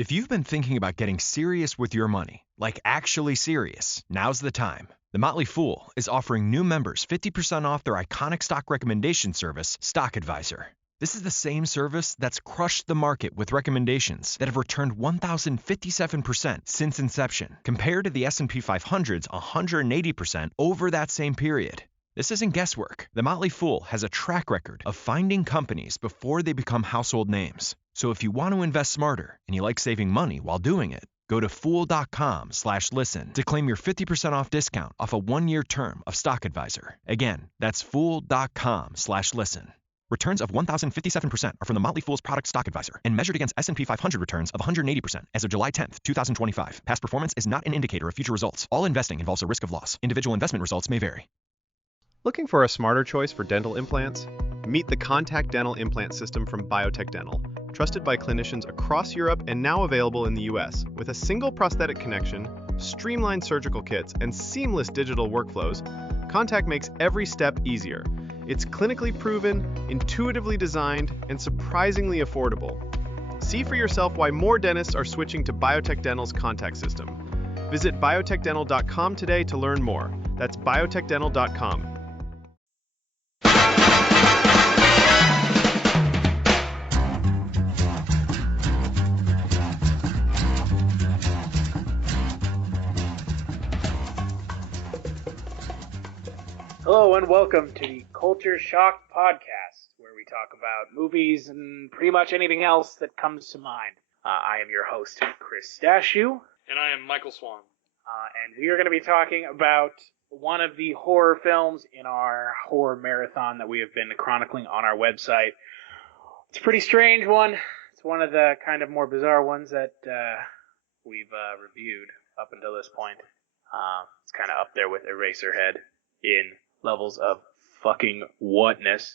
If you've been thinking about getting serious with your money, like actually serious, now's the time. The Motley Fool is offering new members 50% off their iconic stock recommendation service, Stock Advisor. This is the same service that's crushed the market with recommendations that have returned 1,057% since inception, compared to the S&P 500's 180% over that same period. This isn't guesswork. The Motley Fool has a track record of finding companies before they become household names. So if you want to invest smarter and you like saving money while doing it, go to fool.com/listen to claim your 50% off discount off a 1-year term of Stock Advisor. Again, that's fool.com/listen. Returns of 1,057% are from the Motley Fool's product Stock Advisor and measured against S&P 500 returns of 180% as of July 10th, 2025. Past performance is not an indicator of future results. All investing involves a risk of loss. Individual investment results may vary. Looking for a smarter choice for dental implants? Meet the Contact Dental Implant System from Biotech Dental, trusted by clinicians across Europe and now available in the US. With a single prosthetic connection, streamlined surgical kits, and seamless digital workflows, Contact makes every step easier. It's clinically proven, intuitively designed, and surprisingly affordable. See for yourself why more dentists are switching to Biotech Dental's Contact System. Visit biotechdental.com today to learn more. That's biotechdental.com. Hello and welcome to the Culture Shock Podcast, where we talk about movies and pretty much anything else that comes to mind. I am your host, Chris Stachiw. And I am Michael Swan. And we are going to be talking about one of the horror films in our horror marathon that we have been chronicling on our website. It's a pretty strange one. It's one of the kind of more bizarre ones that we've reviewed up until this point. It's kind of up there with Eraserhead in levels of fucking whatness.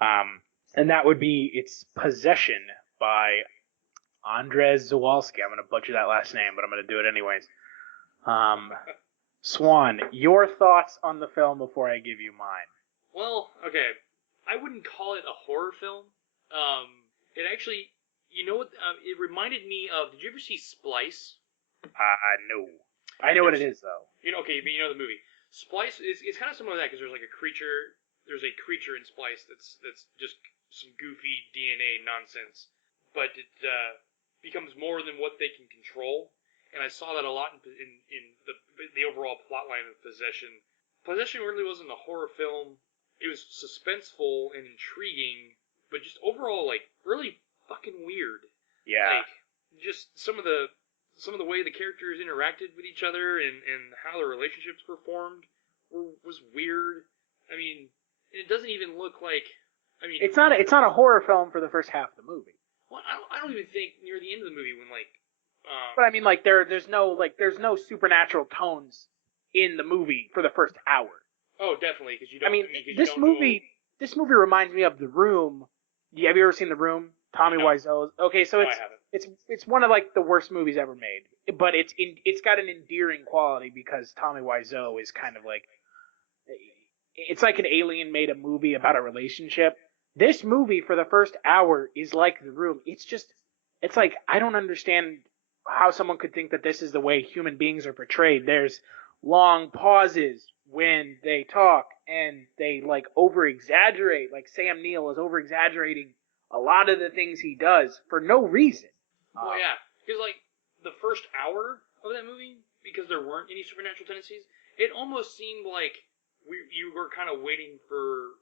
And that would be its Possession by Andrzej Zulawski. I'm going to butcher that last name, but I'm going to do it anyways. Swan, your thoughts on the film before I give you mine. Well, okay. I wouldn't call it a horror film. It actually, you know what, it reminded me of, did you ever see Splice? No. I know what it is, though. You know, okay, but you know the movie. Splice is kind of similar to that because there's a creature in Splice that's just some goofy DNA nonsense, but it becomes more than what they can control, and I saw that a lot in the overall plotline of Possession. Possession really wasn't a horror film. It was suspenseful and intriguing, but just overall really fucking weird. Yeah. Just some of the way the characters interacted with each other and how their relationships were formed was weird. I mean, it doesn't even look like. I mean, it's not a horror film for the first half of the movie. Well, I don't even think near the end of the movie when But I mean, there's no supernatural tones in the movie for the first hour. Oh, definitely, because you don't. This movie reminds me of The Room. Have you ever seen The Room? Tommy Wiseau's. Okay, so I haven't. It's one of the worst movies ever made, but it's got an endearing quality because Tommy Wiseau is kind of it's like an alien made a movie about a relationship. This movie for the first hour is like The Room. It's like I don't understand how someone could think that this is the way human beings are portrayed. There's long pauses when they talk and they over exaggerate. Like Sam Neill is over exaggerating a lot of the things he does for no reason. Well, yeah, because the first hour of that movie, because there weren't any supernatural tendencies, it almost seemed like you were kind of waiting for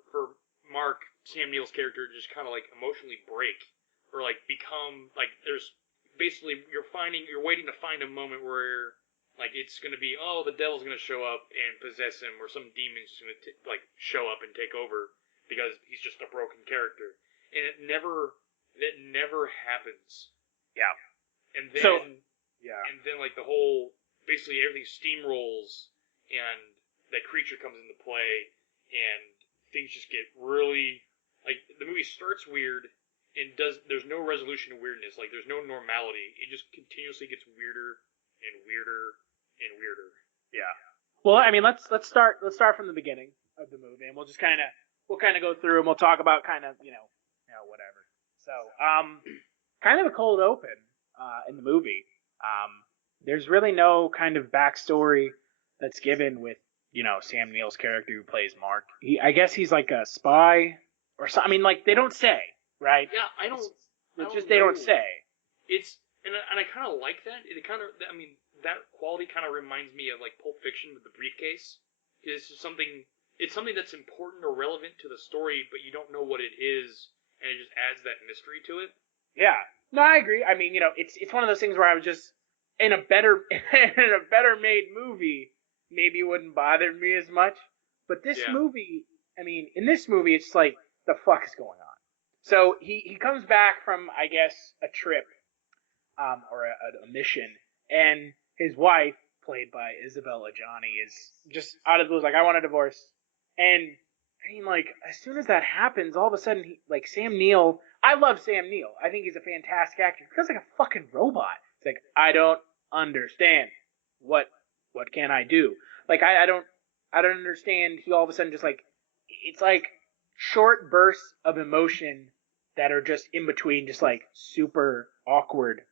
Sam Neill's character to just kind of emotionally break or become there's basically you're waiting to find a moment where it's going to be the devil's going to show up and possess him or some demon's going to show up and take over because he's just a broken character, and it never happens. Yeah. And then the whole basically everything steamrolls and that creature comes into play and things just get really the movie starts weird and there's no resolution to weirdness. There's no normality. It just continuously gets weirder and weirder and weirder. Yeah. Well, I mean, let's start from the beginning of the movie, and we'll just kind of go through and we'll talk about kind of whatever. So, kind of a cold open. in the movie. There's really no kind of backstory that's given with, Sam Neill's character who plays Mark. I guess he's like a spy or something. I mean, like, they don't say, right? Yeah, I don't they don't say. It's and I kind of like that. That quality kind of reminds me of like Pulp Fiction with the briefcase. It's something that's important or relevant to the story, but you don't know what it is, and it just adds that mystery to it. Yeah. No, I agree. I mean, it's one of those things where I was just in a better made movie, maybe it wouldn't bother me as much. But this movie, I mean, in this movie, it's like, the fuck is going on? So he comes back from, I guess, a trip, or a mission, and his wife, played by Isabelle Adjani, is just out of the blue, like, I want a divorce. And I mean, like, as soon as that happens, all of a sudden, Sam Neill, I love Sam Neill. I think he's a fantastic actor. He feels like a fucking robot. It's like, I don't understand. What can I do? Like, I don't understand. He all of a sudden just, like, it's like short bursts of emotion that are just in between, just like super awkward,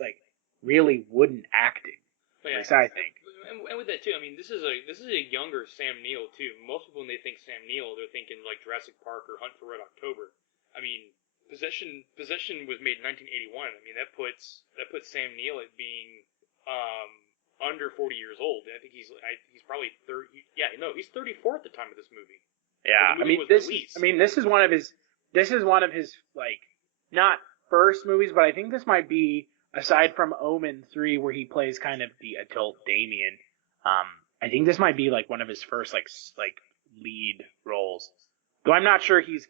like really wooden acting. Yeah, I think. And with that too, I mean, this is a younger Sam Neill too. Most people, when they think Sam Neill, they're thinking like Jurassic Park or Hunt for Red October. I mean, Possession was made in 1981. I mean, that puts Sam Neill at being under 40 years old. I think he's probably 30. Yeah, no, he's 34 at the time of this movie. Yeah, this is one of his like, not first movies, but I think this might be, aside from Omen 3, where he plays kind of the adult Damien, I think this might be like one of his first like lead roles. Though I'm not sure he was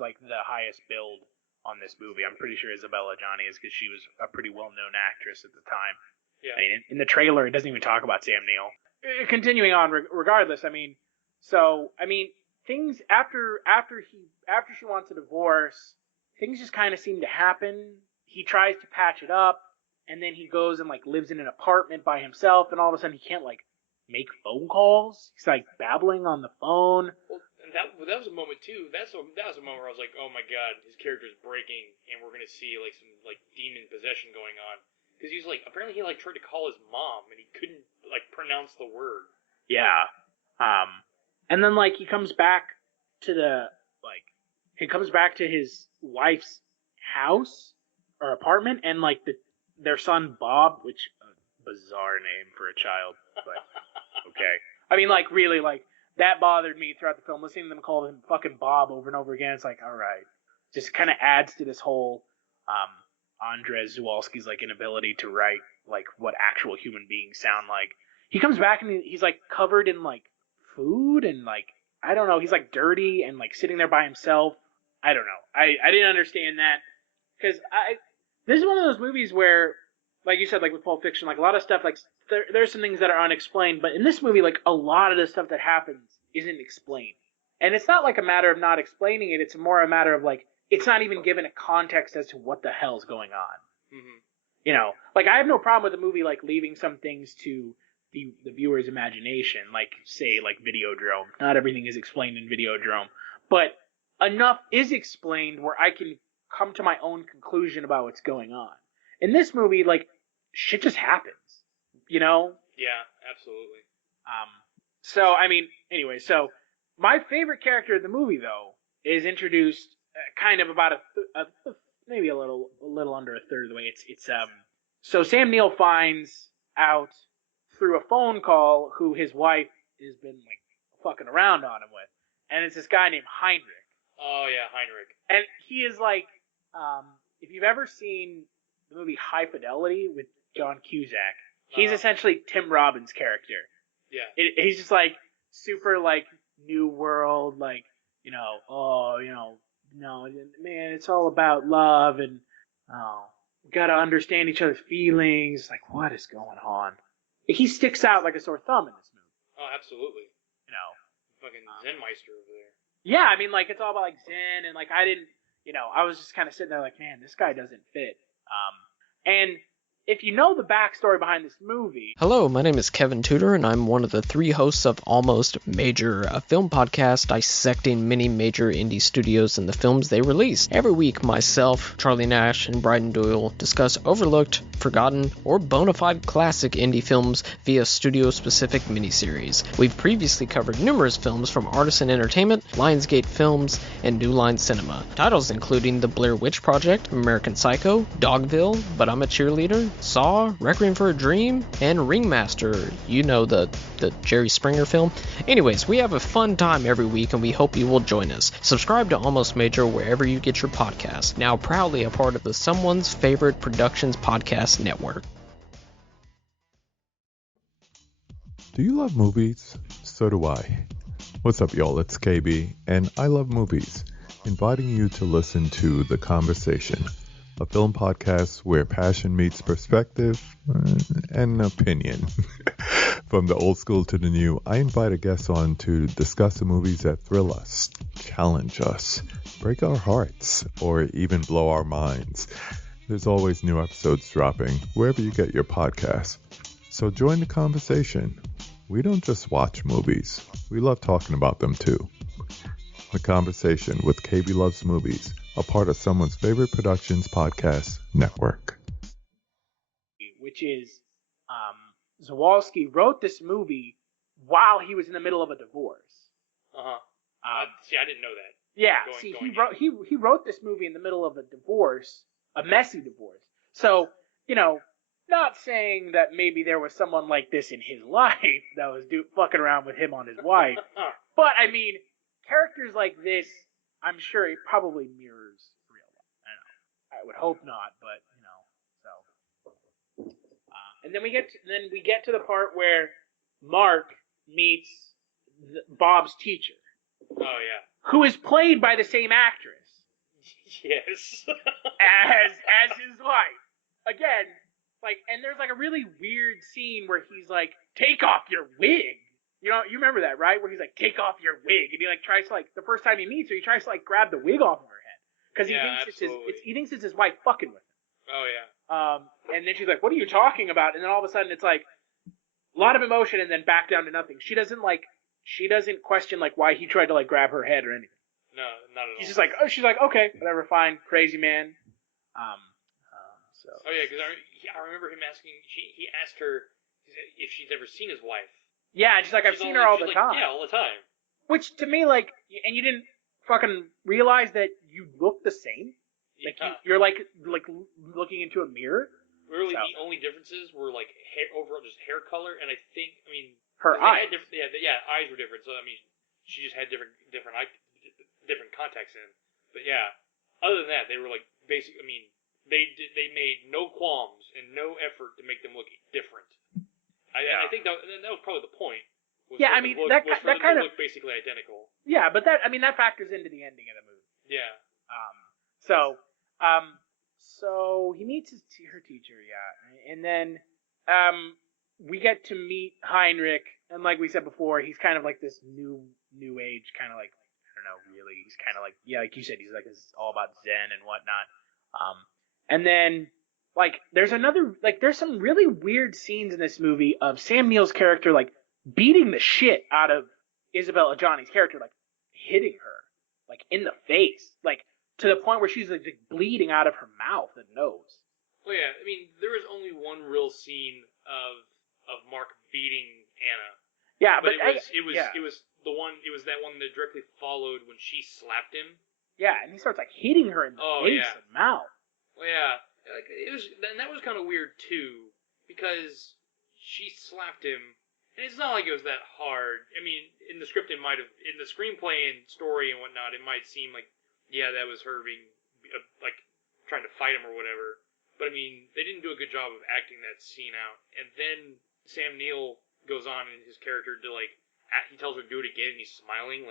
like the highest billed on this movie. I'm pretty sure Isabelle Adjani is, because she was a pretty well-known actress at the time. Yeah. I mean, in the trailer, it doesn't even talk about Sam Neill. Continuing on, regardless, things after she wants a divorce, things just kind of seem to happen. He tries to patch it up, and then he goes and like lives in an apartment by himself, and all of a sudden he can't like make phone calls. He's like babbling on the phone. Well, and that was a moment too. That was a moment where I was like, oh my god, his character's breaking, and we're gonna see like some like demon possession going on. Because he's like, apparently he like tried to call his mom, and he couldn't like pronounce the word. Yeah. And then like he comes back to his wife's house or apartment, and like their son Bob, which bizarre name for a child, but okay. I mean, like, really, like, that bothered me throughout the film. Listening to them call him fucking Bob over and over again, it's like, all right. Just kind of adds to this whole Andrzej Zulawski's like inability to write like what actual human beings sound like. He comes back and he's like covered in like food and like, I don't know, he's like dirty and like sitting there by himself. I don't know. I didn't understand that, because this is one of those movies where, like you said, like with Pulp Fiction, like a lot of stuff, like there's some things that are unexplained, but in this movie, like a lot of the stuff that happens isn't explained. And it's not like a matter of not explaining it, it's more a matter of like, it's not even given a context as to what the hell's going on. Mm-hmm. You know, like I have no problem with the movie like leaving some things to the viewer's imagination, like say like Videodrome. Not everything is explained in Videodrome, but enough is explained where I can come to my own conclusion about what's going on. In this movie, like, shit just happens, you know? Yeah, absolutely. So, I mean, anyway, so my favorite character of the movie, though, is introduced kind of about maybe a little under a third of the way. So Sam Neill finds out through a phone call who his wife has been, like, fucking around on him with. And it's this guy named Heinrich. Oh, yeah, Heinrich. And he is like, if you've ever seen the movie High Fidelity with John Cusack, he's essentially Tim Robbins' character. Yeah. He's just like super like new world, like, no, man, it's all about love and we gotta understand each other's feelings. Like, what is going on? He sticks out like a sore thumb in this movie. Oh, absolutely. You know, fucking Zen-meister over there. Yeah, I mean, like, it's all about like Zen, and like I was just kind of sitting there like, man, this guy doesn't fit. And if you know the backstory behind this movie... Hello, my name is Kevin Tudor, and I'm one of the 3 hosts of Almost Major, a film podcast dissecting many major indie studios and the films they release. Every week, myself, Charlie Nash, and Bryden Doyle discuss overlooked, forgotten, or bona fide classic indie films via studio-specific miniseries. We've previously covered numerous films from Artisan Entertainment, Lionsgate Films, and New Line Cinema. Titles including The Blair Witch Project, American Psycho, Dogville, But I'm a Cheerleader, Saw, Requiem for a Dream, and Ringmaster. You know, the Jerry Springer film. Anyways, we have a fun time every week, and we hope you will join us. Subscribe to Almost Major wherever you get your podcasts. Now proudly a part of the Someone's Favorite Productions podcast network. Do you love movies? So do I. What's up, y'all? It's KB, and I love movies. Inviting you to listen to The Conversation, a film podcast where passion meets perspective and opinion. From the old school to the new, I invite a guest on to discuss the movies that thrill us, challenge us, break our hearts, or even blow our minds. There's always new episodes dropping wherever you get your podcasts. So join the conversation. We don't just watch movies. We love talking about them too. The Conversation with KB Loves Movies, a part of Someone's Favorite Productions podcast network. Which is, Zulawski wrote this movie while he was in the middle of a divorce. See, I didn't know that. Yeah, he wrote this movie in the middle of a divorce, a messy divorce. So, not saying that maybe there was someone like this in his life that was fucking around with him on his wife, but I mean, characters like this, I'm sure it probably mirrors real life. I don't know. I would hope not, but so. And then we get to the part where Mark meets Bob's teacher. Oh yeah. Who is played by the same actress. Yes. as his wife. Again, and there's a really weird scene where he's like, "Take off your wig." You remember that, right? Where he's like, "Take off your wig," and he tries to the first time he meets her, he tries to grab the wig off of her head because he thinks it's his wife fucking with him. Oh yeah. And then she's like, "What are you talking about?" And then all of a sudden it's a lot of emotion, and then back down to nothing. She doesn't question why he tried to grab her head or anything. No, not at all. He's just she's like, "Okay, whatever, fine, crazy man." Oh yeah, because I remember him asking. He asked her if she's ever seen his wife. Yeah, and she's like, "I've seen her all the time." Yeah, all the time. Which to me, and you didn't fucking realize that you look the same. You're looking into a mirror. Really, the only differences were hair, overall just hair color, and I think her eyes. Eyes were different. So she just had different contacts in. But yeah, other than that, they were basic. They made no qualms and no effort to make them look different. I think that was probably the point. Yeah, that kind of look basically identical. Yeah, but that factors into the ending of the movie. Yeah. So he meets her teacher, yeah, and then we get to meet Heinrich, and like we said before, he's kind of this new age kind of I don't know, really, he's kind of like you said, he's it's all about Zen and whatnot. And then there's there's some really weird scenes in this movie of Sam Neill's character beating the shit out of Isabelle Adjani's character, hitting her in the face, to the point where she's bleeding out of her mouth and nose. Well, yeah, there was only one real scene of Mark beating Anna. Yeah, but it was that one that directly followed when she slapped him. Yeah, and he starts hitting her in the face and mouth. Well, yeah, and that was kind of weird too, because she slapped him, and it's not like it was that hard. In the script, in the screenplay and story and whatnot, it might seem that was her being trying to fight him or whatever. But they didn't do a good job of acting that scene out. And then Sam Neill goes on in his character to he tells her to do it again, and he's smiling.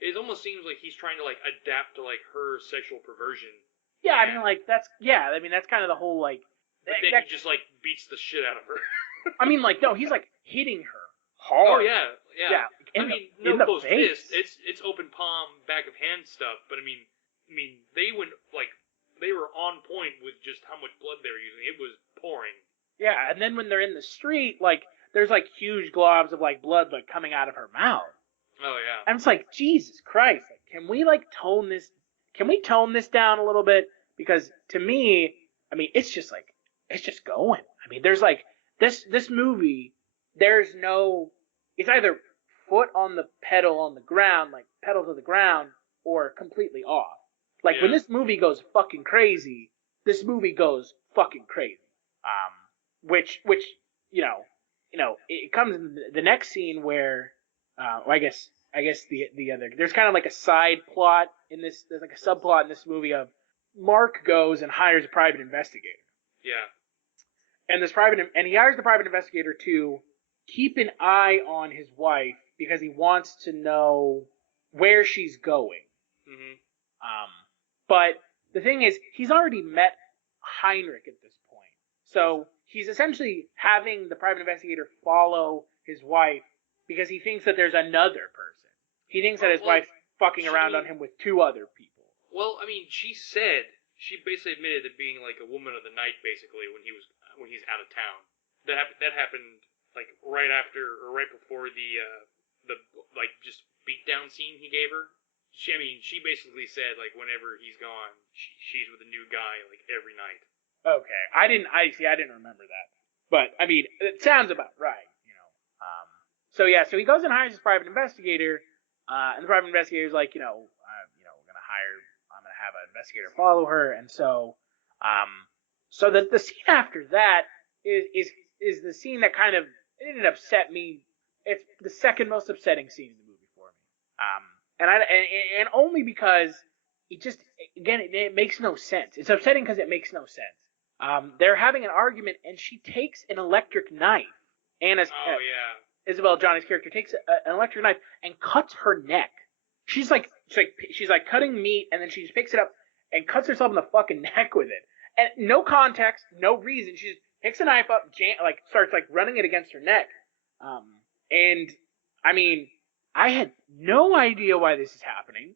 It almost seems like he's trying to adapt to her sexual perversion. Yeah, that's kind of the whole But then he just beats the shit out of her. No, he's hitting her hard. Oh yeah. In no the close face. fist. It's open palm, back of hand stuff. But they went they were on point with just how much blood they were using. It was pouring. Yeah, and then when they're in the street, like, there's, like, huge globs of, like, blood, like, coming out of her mouth. Oh, yeah. And it's like, Jesus Christ, like, can we tone this down a little bit? Because to me, I mean, it's just going. I mean, there's like, this movie, it's either foot on the pedal on the ground, like pedal to the ground, or completely off. Like, when this movie goes fucking crazy, this movie goes fucking crazy. Which, it comes in the next scene where, I guess the other, there's kind of like a side plot in this, there's like a subplot in this movie of Mark goes and hires a private investigator. Yeah. And he hires the private investigator to keep an eye on his wife because he wants to know where she's going. Mm-hmm. But the thing is, he's already met Heinrich at this point. So he's essentially having the private investigator follow his wife because he thinks that there's another person. He thinks that his wife's fucking around on him with two other people. Well, I mean, she basically admitted to being like a woman of the night, basically, when he's out of town. That happened like right after or right before the like just beatdown scene he gave her. She basically said like whenever he's gone, she's with a new guy like every night. Okay, I didn't remember that, but I mean, it sounds about right, So he goes and hires his private investigator, and the private investigator's like, I'm gonna have an investigator follow her, and so the scene after that is the scene that kind of it didn't upset me. It's the second most upsetting scene in the movie for me, and only because it makes no sense. It's upsetting because it makes no sense. They're having an argument, and she takes an electric knife. Isabelle Adjani's character takes an electric knife and cuts her neck. She's like cutting meat, and then she just picks it up and cuts herself in the fucking neck with it. And no context, no reason. She just picks a knife up, starts like running it against her neck. And I mean, I had no idea why this is happening.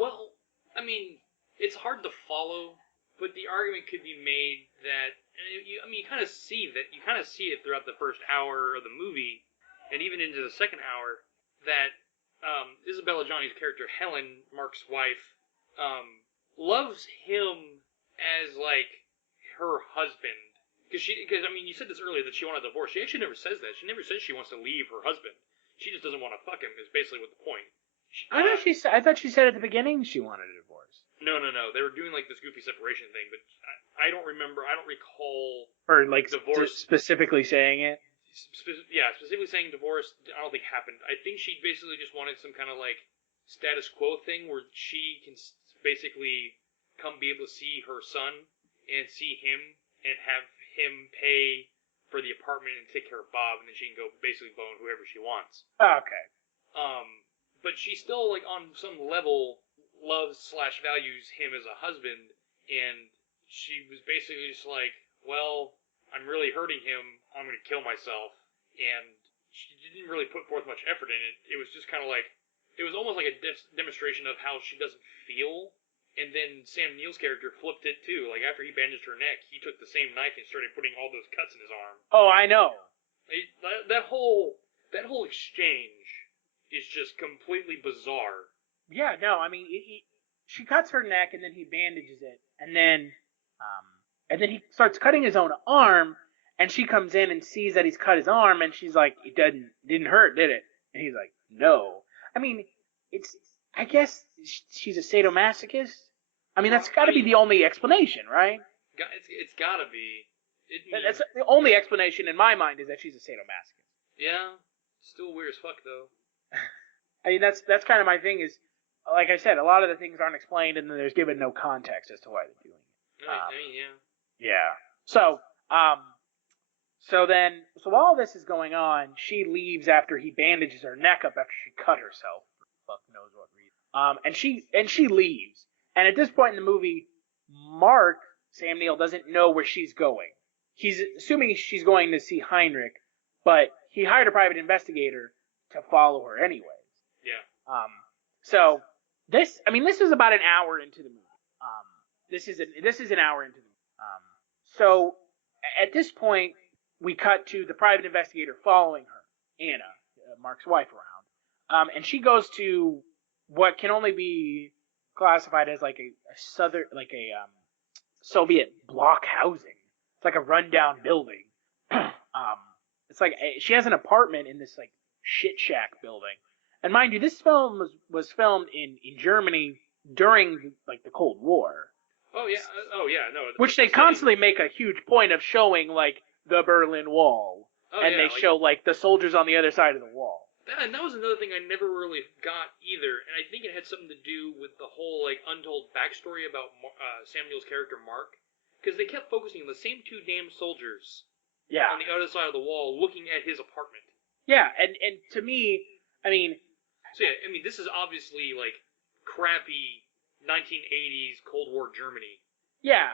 Well, I mean, it's hard to follow, but the argument could be made that, you kind of see it throughout the first hour of the movie, and even into the second hour, that Isabelle Adjani's character, Helen, Mark's wife, loves him as, like, her husband. Because you said this earlier that she wanted a divorce. She actually never says that. She never says she wants to leave her husband. She just doesn't want to fuck him, is basically what the point. I thought she said at the beginning she wanted a divorce. No. They were doing, like, this goofy separation thing, but I don't recall... Or, like, divorce specifically saying it? Specifically saying divorce, I don't think happened. I think she basically just wanted some kind of, like, status quo thing where she can basically come be able to see her son and see him and have him pay for the apartment and take care of Bob, and then she can go basically bone whoever she wants. Okay. But she still, like, on some level loves/values him as a husband, and she was basically just like, well, I'm really hurting him, I'm going to kill myself, and she didn't really put forth much effort in it. It was just kind of like, it was almost like a demonstration of how she doesn't feel, and then Sam Neill's character flipped it too. Like, after he bandaged her neck, he took the same knife and started putting all those cuts in his arm. Oh, I know. That whole exchange is just completely bizarre. Yeah, no, I mean, she cuts her neck, and then he bandages it, and then he starts cutting his own arm, and she comes in and sees that he's cut his arm, and she's like, it didn't hurt, did it? And he's like, no. I mean, I guess she's a sadomasochist? I mean, that's gotta be the only explanation, right? It's gotta be. That's the only explanation in my mind, is that she's a sadomasochist. Yeah, still weird as fuck, though. I mean, that's kind of my thing is, like I said, a lot of the things aren't explained, and then there's given no context as to why they're doing it. Yeah. Yeah. So while this is going on, she leaves after he bandages her neck up after she cut herself. For fuck knows what reason. And she leaves. And at this point in the movie, Mark, Sam Neill, doesn't know where she's going. He's assuming she's going to see Heinrich, but he hired a private investigator to follow her anyways. Yeah. So this is about an hour into the movie. This is an hour into the movie. So at this point, we cut to the private investigator following her, Anna, Mark's wife, around. And she goes to what can only be classified as like a Soviet block housing. It's like a rundown building. It's like she has an apartment in this like shit shack building. And mind you, this film was filmed in Germany during like the Cold War. Oh yeah, no. Which they constantly make a huge point of showing like the Berlin Wall, they show like the soldiers on the other side of the wall. And that was another thing I never really got either, and I think it had something to do with the whole like untold backstory about Sam Neill's character Mark, because they kept focusing on the same two damn soldiers on the other side of the wall looking at his apartment. Yeah, and to me, I mean... So yeah, I mean, this is obviously like crappy 1980s Cold War Germany. Yeah,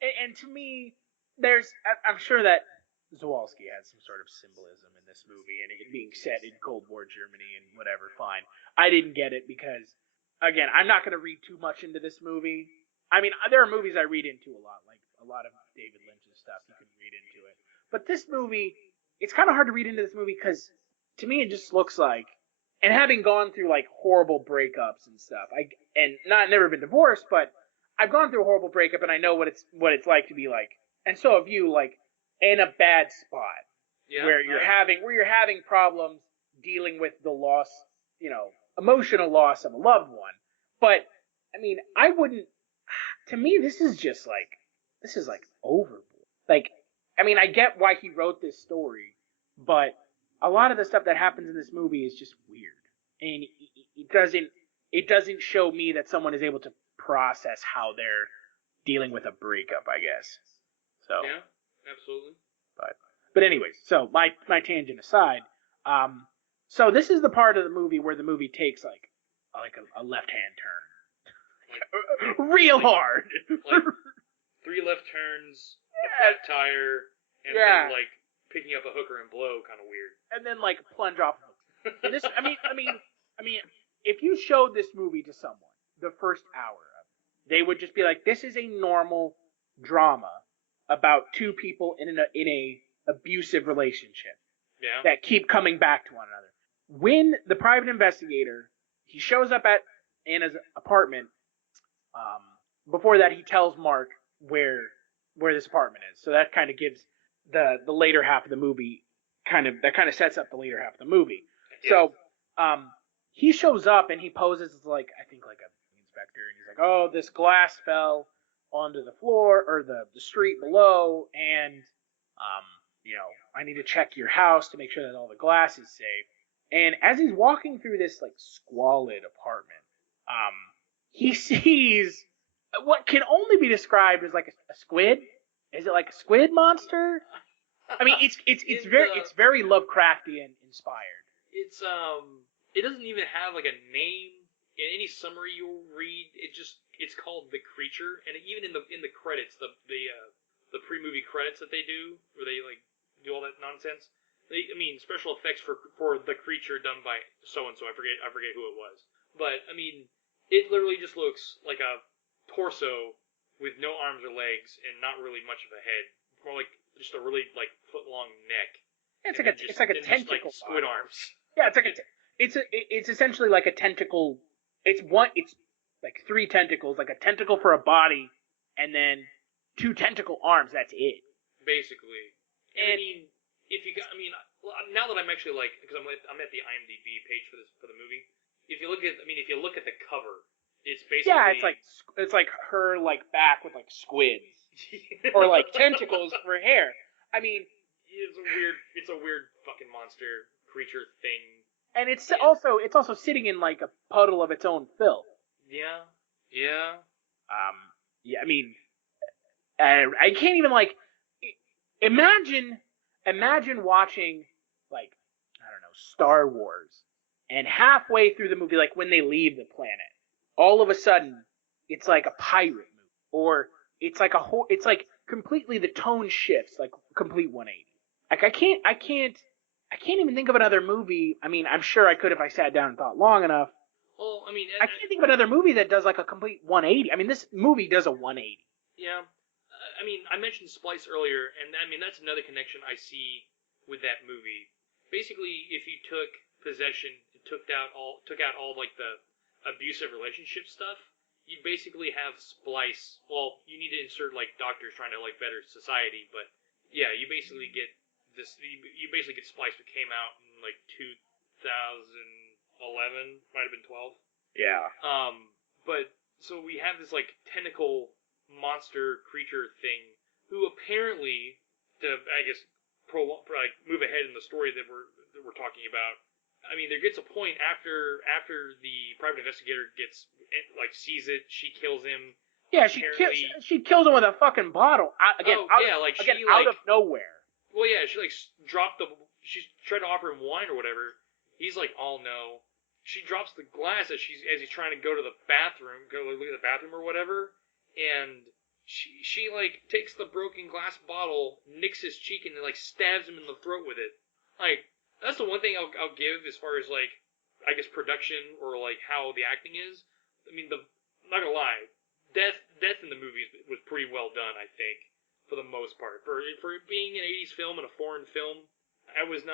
and to me, I'm sure that Zulawski had some sort of symbolism in this movie, and it being set in Cold War Germany and whatever, fine. I didn't get it because, again, I'm not going to read too much into this movie. I mean, there are movies I read into a lot, like a lot of David Lynch's stuff, you can read into it. But this movie, it's kind of hard to read into this movie because, to me, it just looks like, and having gone through, like, horrible breakups and stuff, never been divorced, but I've gone through a horrible breakup, and I know what it's like to be like, and so have you, like, in a bad spot where you're having problems dealing with the loss, emotional loss of a loved one. But I mean, to me, this is overboard. Like, I mean, I get why he wrote this story, but a lot of the stuff that happens in this movie is just weird. And it doesn't show me that someone is able to process how they're dealing with a breakup, I guess. So. Yeah. Absolutely. But anyways, so my tangent aside, so this is the part of the movie where the movie takes like a left-hand turn, real hard. Like 3 left turns, a flat tire, and then like picking up a hooker and blow, kind of weird. And then like plunge off. And this, I mean, if you showed this movie to someone the first hour of it, they would just be like, "This is a normal drama about two people in a abusive relationship that keep coming back to one another." When the private investigator, he shows up at Anna's apartment, before that he tells Mark where this apartment is. So that kind of gives the later half of the movie that kind of sets up the later half of the movie. Yeah. So he shows up and he poses as like, I think like a inspector, and he's like, "Oh, this glass fell onto the floor or the street below, and I need to check your house to make sure that all the glass is safe." And as he's walking through this like squalid apartment, he sees what can only be described as like a squid. Is it like a squid monster? I mean, it's very Lovecraftian inspired. It doesn't even have like a name. In any summary you'll read, it's called The Creature, and even in the credits, the pre-movie credits that they do, where they like do all that nonsense. Special effects for The Creature done by so and so. I forget who it was, but I mean, it literally just looks like a torso with no arms or legs and not really much of a head, more like just a really like foot-long neck. It's like a tentacle. Like squid arms. Yeah, it's essentially like a tentacle. It's like 3 tentacles, like a tentacle for a body, and then 2 tentacle arms. That's it. Basically. And now that I'm actually like, because I'm at the IMDb page for the movie. If you look at the cover, it's basically it's like her like back with like squids or like tentacles for hair. I mean, it's a weird fucking monster creature thing. And it's also sitting in like a puddle of its own filth. Yeah. Yeah. I mean, I can't even like imagine watching like, I don't know, Star Wars, and halfway through the movie, like when they leave the planet, all of a sudden it's like a pirate movie, or it's like completely the tone shifts, like complete 180. Like I can't even think of another movie. I mean, I'm sure I could if I sat down and thought long enough. Well, I mean, I can't think of another movie that does like a complete 180. I mean, this movie does a 180. Yeah. I I mean, I mentioned Splice earlier, and I mean that's another connection I see with that movie. Basically, if you took possession, took out all like the abusive relationship stuff, you'd basically have Splice. Well, you need to insert like doctors trying to like better society, but yeah, you basically get this. You basically get Splice, which came out in like 2011, might have been 12. Yeah. But so we have this like tentacle monster creature thing, who apparently, to I guess like move ahead in the story that we're talking about. I mean, there gets a point after the private investigator sees it, she kills him. Yeah, she kills him with a fucking bottle. Out of nowhere. Well, yeah, she she's trying to offer him wine or whatever. He's like, oh no. She drops the glass as he's trying to go to the bathroom, go look at the bathroom or whatever, and she like takes the broken glass bottle, nicks his cheek, and like stabs him in the throat with it. Like, that's the one thing I'll give as far as like, I guess production or like how the acting is. I mean, I'm not gonna lie, death in the movies was pretty well done, I think, for the most part. For being an 80s film and a foreign film, I wasn't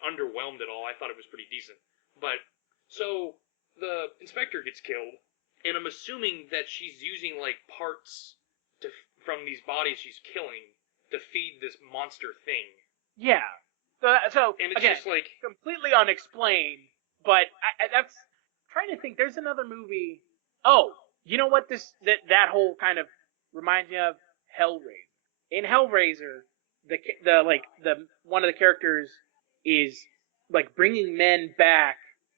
underwhelmed at all. I thought it was pretty decent. But so the inspector gets killed, and I'm assuming that she's using like parts from these bodies she's killing to feed this monster thing. Yeah. So and it's again, just like completely unexplained. But that's trying to think. There's another movie. Oh, you know what? That whole kind of reminds me of Hellraiser. In Hellraiser, the one of the characters is like bringing men back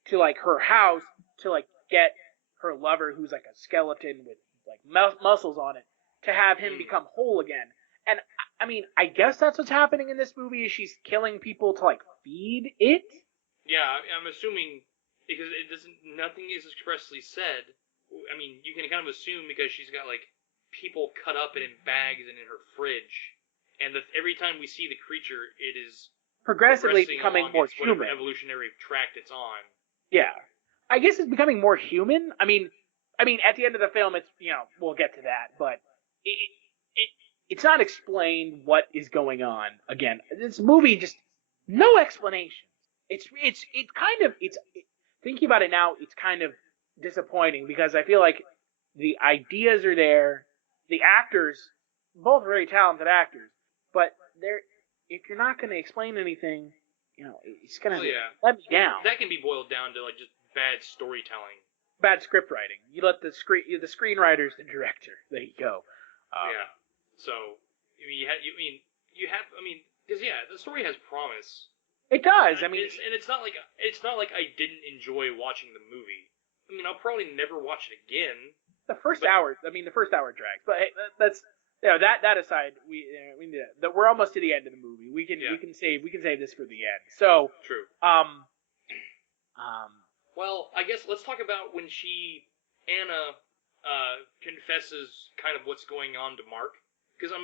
to like her house to like get her lover, who's like a skeleton with like muscles on it, to have him become whole again. And I mean, I guess that's what's happening in this movie, is she's killing people to like feed it. Yeah, I'm assuming because nothing is expressly said. I mean, you can kind of assume because she's got like people cut up and in bags and in her fridge, and every time we see the creature, it is progressively becoming more human. Evolutionary tract it's on. Yeah, I guess it's becoming more human. I mean, at the end of the film, it's we'll get to that, but it's not explained what is going on. Again, this movie just no explanation. It's thinking about it now, it's kind of disappointing because I feel like the ideas are there, the actors, both very talented actors, but if you're not going to explain anything, it's going to let me down. That can be boiled down to like just bad storytelling, bad script writing. You let the screenwriter's the director. There you go. Yeah. So because the story has promise. It does. It's not like I didn't enjoy watching the movie. I mean, I'll probably never watch it again. The first hour drags. But hey, that's that aside, we're almost to the end of the movie. We can save this for the end. So true. Well, I guess let's talk about when Anna confesses kind of what's going on to Mark, because it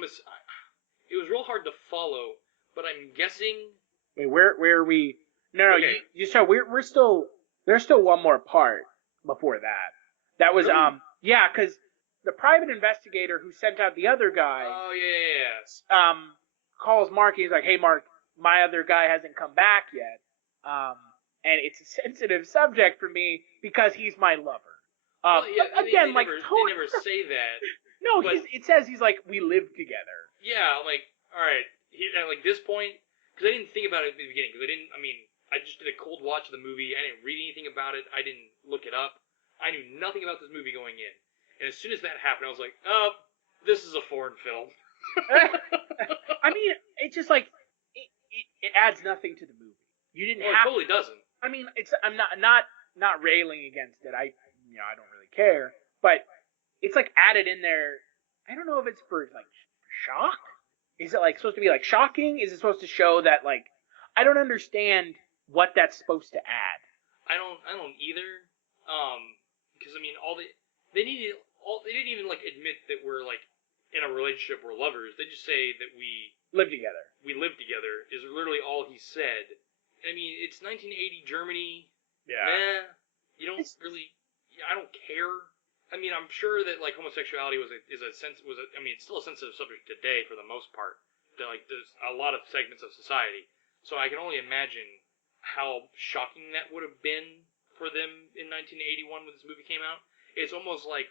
was real hard to follow, but I'm guessing. Wait, where are we? No, okay. We're still. There's still one more part before that. That was really? Because the private investigator who sent out the other guy. Oh yeah. Calls Mark. He's like, "Hey, Mark, my other guy hasn't come back yet. And it's a sensitive subject for me because he's my lover." Again, they never say that. No, it says he's like, we live together. Yeah, I'm like, all right. At like this point, because I didn't think about it at the beginning, because I just did a cold watch of the movie. I didn't read anything about it. I didn't look it up. I knew nothing about this movie going in. And as soon as that happened, I was like, oh, this is a foreign film. It's just like, it adds nothing to the movie. You didn't have it totally doesn't. I'm not railing against it. I don't really care. But it's like added in there. I don't know if it's for like shock. Is it like supposed to be like shocking? Is it supposed to show that like I don't understand what that's supposed to add. I don't either. Because they didn't even like admit that we're like in a relationship, we're lovers. They just say that we live together. We live together is literally all he said. I mean, it's 1980 Germany. Yeah. Nah, you don't really. I don't care. I mean, I'm sure that like homosexuality I mean, it's still a sensitive subject today for the most part. There's a lot of segments of society, so I can only imagine how shocking that would have been for them in 1981 when this movie came out. It's almost like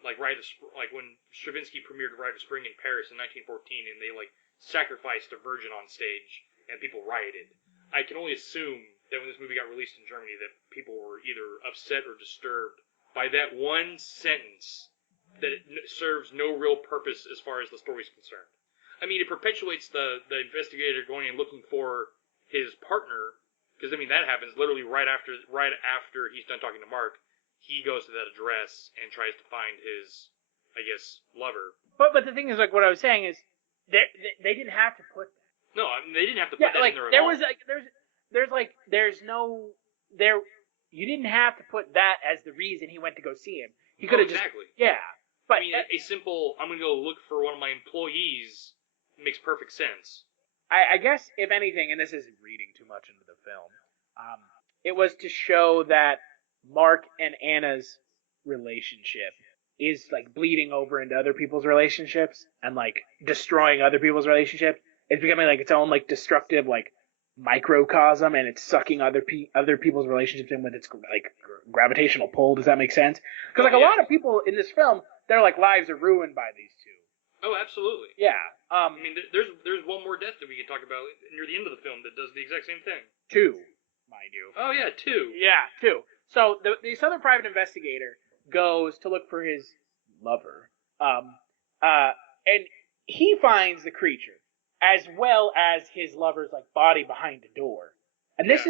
when Stravinsky premiered Rite of Spring in Paris in 1914, and they like sacrificed a virgin on stage, and people rioted. I can only assume that when this movie got released in Germany, that people were either upset or disturbed by that one sentence that it serves no real purpose as far as the story's concerned. I mean, it perpetuates the investigator going and looking for his partner, because I mean that happens literally right after he's done talking to Mark. He goes to that address and tries to find his, I guess, lover. But the thing is, like, what I was saying is, they didn't have to put that. No, I mean, they didn't have to put that like, in there at all. You didn't have to put that as the reason he went to go see him. He could have exactly. Yeah. But I mean, a simple, I'm going to go look for one of my employees makes perfect sense. I guess, if anything, and this is reading too much into the film, it was to show that Mark and Anna's relationship is like bleeding over into other people's relationships and like destroying other people's relationships. It's becoming like its own like destructive like microcosm, and it's sucking other people's relationships in with its like gravitational pull. Does that make sense? Because like a lot of people in this film, their like lives are ruined by these two. Oh, absolutely. Yeah. I mean, there's one more death that we can talk about near the end of the film that does the exact same thing. 2, mind you. Oh yeah, 2. Yeah, 2. So the Southern private investigator goes to look for his lover, and he finds the creature as well as his lover's like body behind a door. And this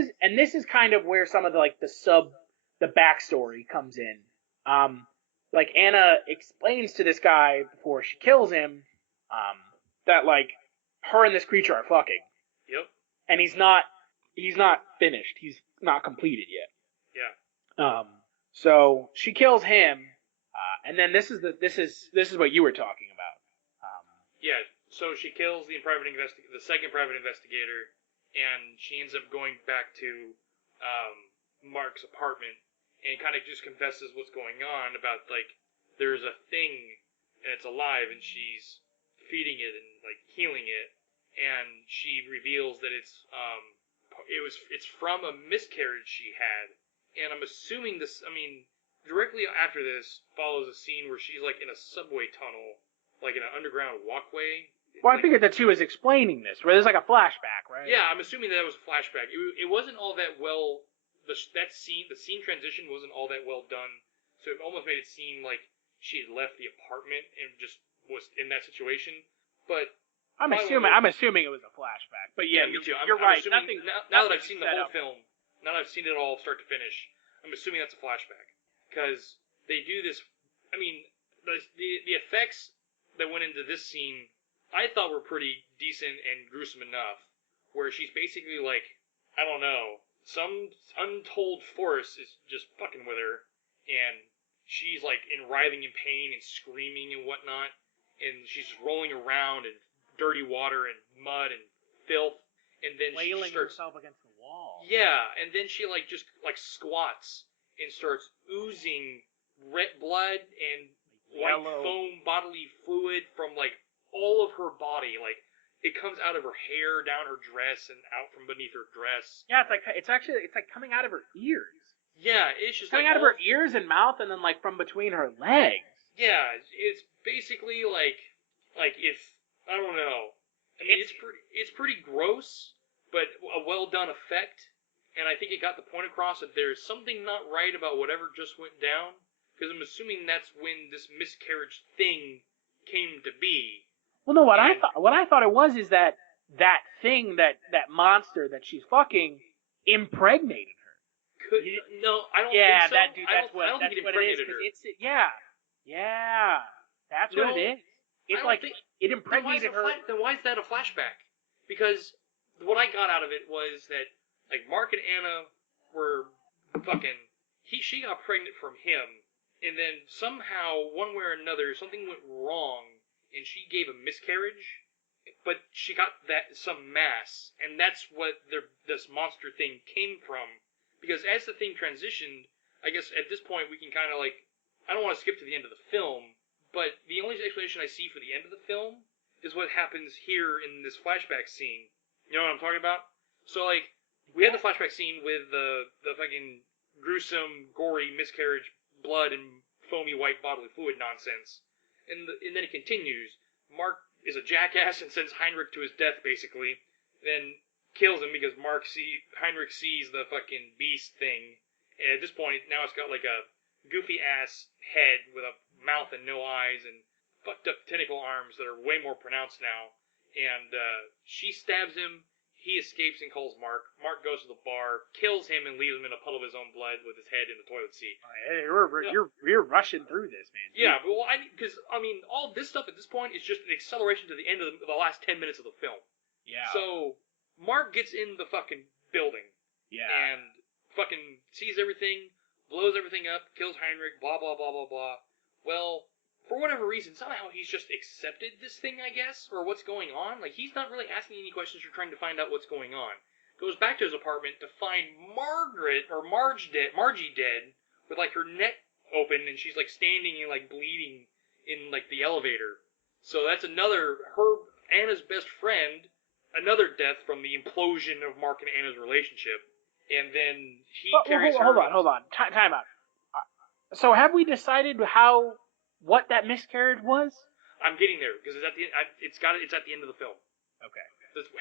is kind of where some of the backstory comes in. Like Anna explains to this guy before she kills him, that like her and this creature are fucking. Yep. And he's not finished. He's not completed yet. Yeah. So she kills him, and then this is what you were talking about. Yeah. So she kills the second private investigator, and she ends up going back to Mark's apartment and kind of just confesses what's going on about like there's a thing and it's alive and she's feeding it and like healing it, and she reveals that it's from a miscarriage she had. And I'm assuming directly after this follows a scene where she's like in a subway tunnel, like in an underground walkway. Well, I figured that she was explaining this, where there's like a flashback, right? Yeah, I'm assuming that was a flashback. It wasn't all that well. The scene transition wasn't all that well done, so it almost made it seem like she had left the apartment and just was in that situation. But I'm assuming it was a flashback. But yeah, me too. You're right. Now that I've seen the whole film, now that I've seen it all start to finish, I'm assuming that's a flashback, because they do this. I mean, the effects that went into this scene, I thought were pretty decent and gruesome enough, where she's basically like, I don't know, some untold force is just fucking with her, and she's like writhing in pain and screaming and whatnot, and she's just rolling around in dirty water and mud and filth, and then flailing she starts herself against the wall. Yeah, and then she like just like squats and starts oozing red blood and white foam bodily fluid from like all of her body. Like it comes out of her hair, down her dress, and out from beneath her dress. Yeah, it's like coming out of her ears. Yeah, it's just coming out of her ears and mouth, and then like from between her legs. Yeah, it's basically like if I don't know. I mean, it's pretty gross, but a well done effect. And I think it got the point across that there's something not right about whatever just went down, because I'm assuming that's when this miscarriage thing came to be. Well, no, what I thought it was is that thing, that monster that she's fucking impregnated her. No, I don't think so. I don't think it impregnated her. Yeah, that's what it is. It's like it impregnated her. Then why is that a flashback? Because what I got out of it was that like Mark and Anna were fucking. She got pregnant from him, and then somehow, one way or another, something went wrong, and she gave a miscarriage. But she got some mass, and that's what this monster thing came from. Because as the thing transitioned, I guess at this point we can kind of like I don't want to skip to the end of the film, but the only explanation I see for the end of the film is what happens here in this flashback scene. You know what I'm talking about? So, like, we had the flashback scene with the fucking gruesome, gory miscarriage, blood, and foamy white bodily fluid nonsense. And then it continues. Mark is a jackass and sends Heinrich to his death, basically. Then kills him because Heinrich sees the fucking beast thing. And at this point, now it's got like a goofy-ass head with a mouth and no eyes and fucked up tentacle arms that are way more pronounced now. And she stabs him. He escapes and calls Mark. Mark goes to the bar, kills him, and leaves him in a puddle of his own blood with his head in the toilet seat. You're rushing through this, man. Yeah, but because all this stuff at this point is just an acceleration to the end of the last 10 minutes of the film. Yeah. So Mark gets in the fucking building. Yeah. And fucking sees everything, blows everything up, kills Heinrich, blah blah blah blah blah. Well, for whatever reason, somehow he's just accepted this thing, I guess, or what's going on. Like, he's not really asking any questions or trying to find out what's going on. Goes back to his apartment to find Margie dead, with, like, her neck open, and she's, like, standing and, like, bleeding in, like, the elevator. So that's Anna's best friend, another death from the implosion of Mark and Anna's relationship. And then he carries her... Hold on. Time out. So have we decided what that miscarriage was? I'm getting there because it's at the end of the film. Okay.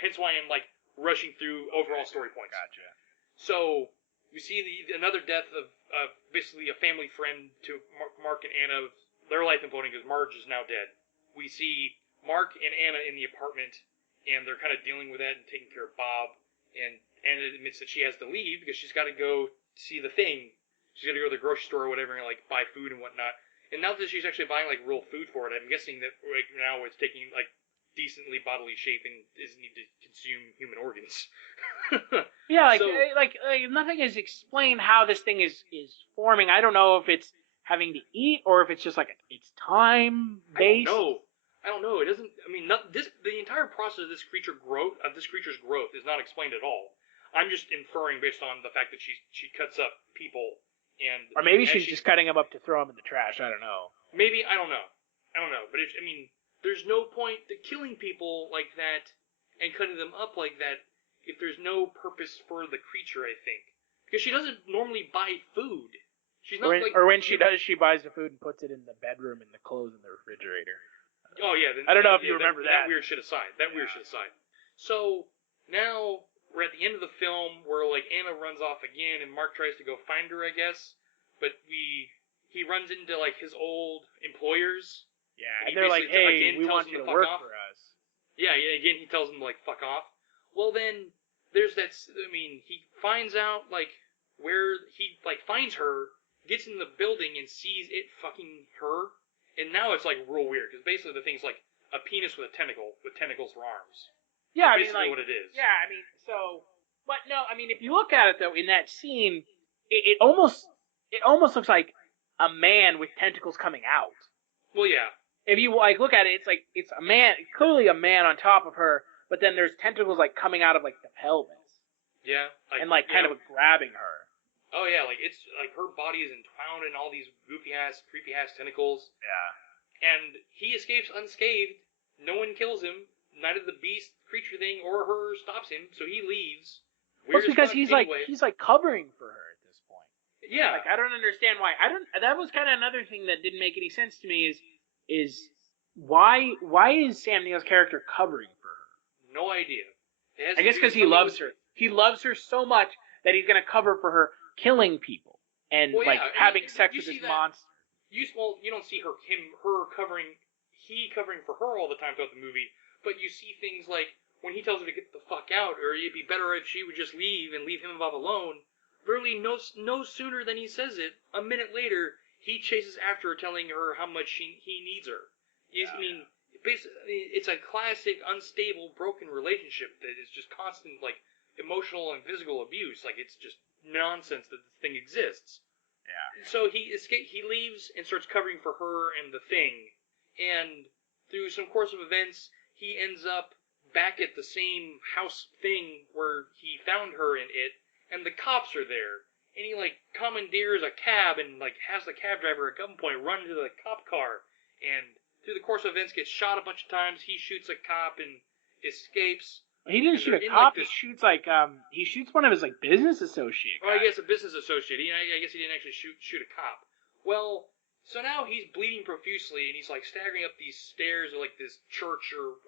Hence why I'm like rushing through overall story points. Gotcha. So we see another death of basically a family friend to Mark and Anna. Their life imploding because Marge is now dead. We see Mark and Anna in the apartment, and they're kind of dealing with that and taking care of Bob. And Anna admits that she has to leave because she's got to go see the thing. She's got to go to the grocery store or whatever and like buy food and whatnot. And now that she's actually buying, like, real food for it, I'm guessing that right now it's taking, like, decently bodily shape and doesn't need to consume human organs. Yeah, like nothing is explained how this thing is forming. I don't know if it's having to eat or if it's just, like, it's time-based. I don't know. It doesn't, I mean, the entire process of this creature's growth is not explained at all. I'm just inferring based on the fact that she cuts up people. Or maybe she's just cutting them up to throw them in the trash. I don't know. Maybe, I don't know. But there's no point to killing people like that and cutting them up like that if there's no purpose for the creature, I think. Because she doesn't normally buy food. She's not or when she does, she buys the food and puts it in the bedroom and the clothes in the refrigerator. Oh, yeah. I don't know if you remember that. That weird shit aside. So, now... we're at the end of the film where, like, Anna runs off again and Mark tries to go find her, I guess. But he runs into, like, his old employers. Yeah, and they're like, hey, we want you to work for us. Yeah, again, he tells them to, like, fuck off. Well, then, there's that, he finds out, like, where he, like, finds her, gets in the building and sees it fucking her. And now it's, like, real weird, because basically the thing's, like, a penis with a tentacle, with tentacles for arms. Yeah, basically what it is. Yeah, but no, if you look at it though, in that scene, it almost looks like a man with tentacles coming out. Well, yeah. If you like look at it, it's like it's a man, clearly a man on top of her, but then there's tentacles like coming out of like the pelvis. Yeah. And like kind of grabbing her. Oh yeah, like it's like her body is entwined in all these goofy ass, creepy ass tentacles. Yeah. And he escapes unscathed. No one kills him. Neither the beast creature thing or her stops him, so he leaves. Well, it's because he's like covering for her at this point. Yeah. Like I don't understand why. That was kind of another thing that didn't make any sense to me is why is Sam Neill's character covering for her? No idea. I guess because he loves her. He loves her so much that he's gonna cover for her killing people and having sex with this monster. You don't see he covering for her all the time throughout the movie. But you see things like when he tells her to get the fuck out, or it'd be better if she would just leave and leave him and Bob alone. Literally, no sooner than he says it, a minute later, he chases after her, telling her how much he needs her. Basically, it's a classic, unstable, broken relationship that is just constant, like, emotional and physical abuse. Like, it's just nonsense that this thing exists. Yeah. So he leaves and starts covering for her and the thing, and through some course of events, he ends up back at the same house thing where he found her in it, and the cops are there. and he like commandeers a cab and like has the cab driver at gunpoint run into the cop car, and through the course of events gets shot a bunch of times. He shoots a cop and escapes. He didn't shoot a cop. He shoots he shoots one of his like business associate guys. Oh, I guess a business associate. I guess he didn't actually shoot a cop. Well, so now he's bleeding profusely and he's like staggering up these stairs of like this church or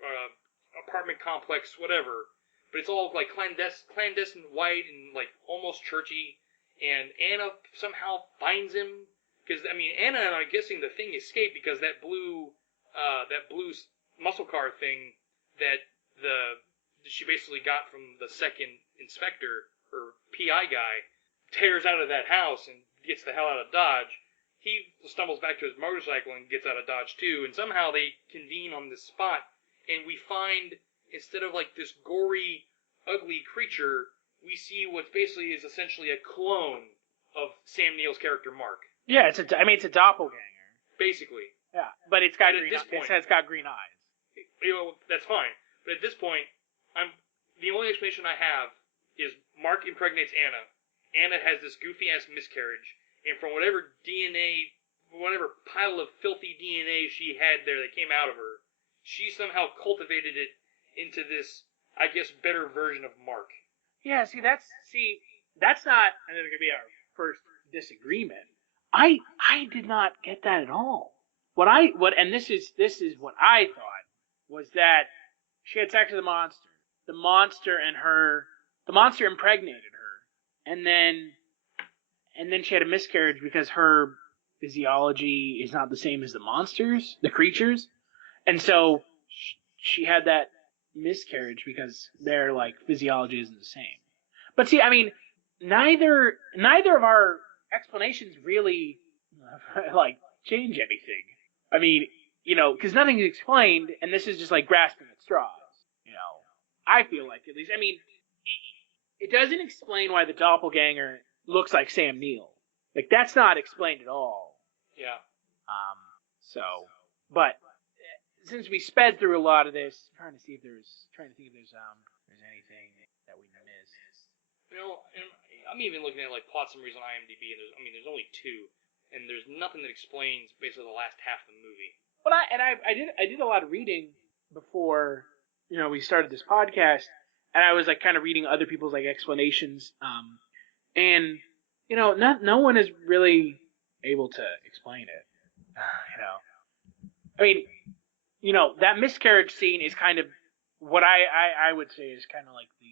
apartment complex, whatever. But it's all like clandestine white and like almost churchy. And Anna somehow finds him because Anna, I'm guessing the thing escaped because that blue muscle car thing that she basically got from the second inspector or PI guy tears out of that house and gets the hell out of Dodge. He stumbles back to his motorcycle and gets out of Dodge too, and somehow they convene on this spot, and we find, instead of like this gory, ugly creature, we see what basically is essentially a clone of Sam Neill's character Mark. Yeah, it's a doppelganger. Basically. Yeah, but it's got green eyes. That's fine. But at this point, the only explanation I have is Mark impregnates Anna. Anna has this goofy ass miscarriage, and from whatever DNA, whatever pile of filthy DNA she had there that came out of her, she somehow cultivated it into this, I guess, better version of Mark. Yeah, that's not, and this is gonna be our first disagreement. I did not get that at all. This is what I thought was that she had sex with the monster. The monster impregnated her, and then she had a miscarriage because her physiology is not the same as the creatures, and so she had that miscarriage because their like physiology isn't the same. But see, neither of our explanations really like change anything. Because nothing is explained, and this is just like grasping at straws. I feel like, at least. It doesn't explain why the doppelganger looks like Sam Neill. Like, that's not explained at all. Yeah. But since we sped through a lot of this, trying to think if there's anything that we missed. I'm even looking at like plot summaries on IMDb, and there's only 2, and there's nothing that explains basically the last half of the movie. But I did a lot of reading before we started this podcast, and I was like kind of reading other people's like explanations, and no one is really able to explain it. That miscarriage scene is kind of what I would say is kind of like the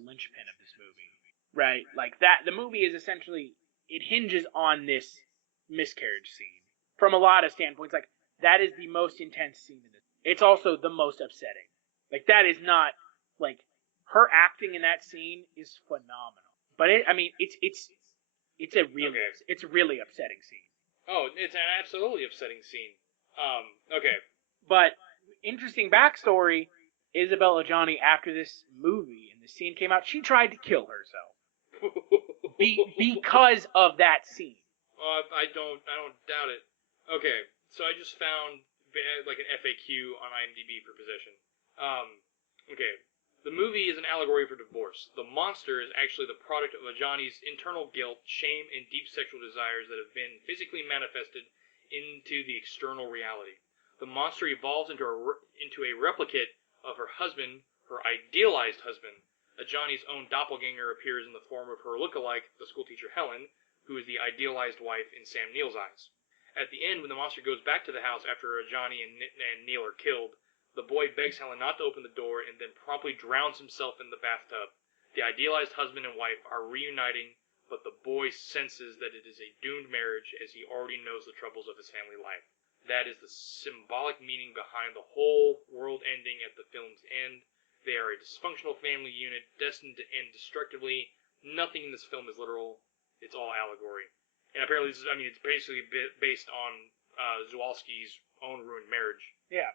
linchpin of this movie, right? Like that, the movie is essentially, it hinges on this miscarriage scene from a lot of standpoints. Like, that is the most intense scene in it. It's also the most upsetting. Like, that is not, like, her acting in that scene is phenomenal. But it's a really upsetting scene. Oh, it's an absolutely upsetting scene. Okay. But interesting backstory, Isabelle Adjani, after this movie and the scene came out, she tried to kill herself. Because of that scene. I don't doubt it. Okay, so I just found like an FAQ on IMDb for possession. Okay, the movie is an allegory for divorce. The monster is actually the product of Adjani's internal guilt, shame, and deep sexual desires that have been physically manifested into the external reality. The monster evolves into a replicate of her husband, her idealized husband. Adjani's own doppelganger appears in the form of her lookalike, the schoolteacher Helen, who is the idealized wife in Sam Neill's eyes. At the end, when the monster goes back to the house after Adjani and Neill are killed, the boy begs Helen not to open the door and then promptly drowns himself in the bathtub. The idealized husband and wife are reuniting, but the boy senses that it is a doomed marriage as he already knows the troubles of his family life. That is the symbolic meaning behind the whole world ending at the film's end. They are a dysfunctional family unit destined to end destructively. Nothing in this film is literal. It's all allegory. And apparently, it's basically based on Zulawski's own ruined marriage. Yeah.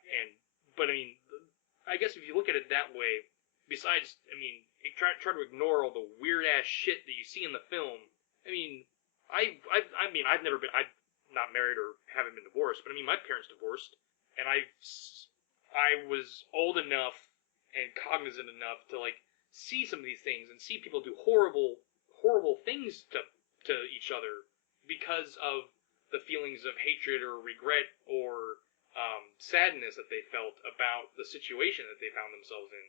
But I guess if you look at it that way, besides, try to ignore all the weird ass shit that you see in the film. I've never been, I'm not married or haven't been divorced, but my parents divorced, and I was old enough and cognizant enough to like see some of these things and see people do horrible, horrible things to each other because of the feelings of hatred or regret or sadness that they felt about the situation that they found themselves in.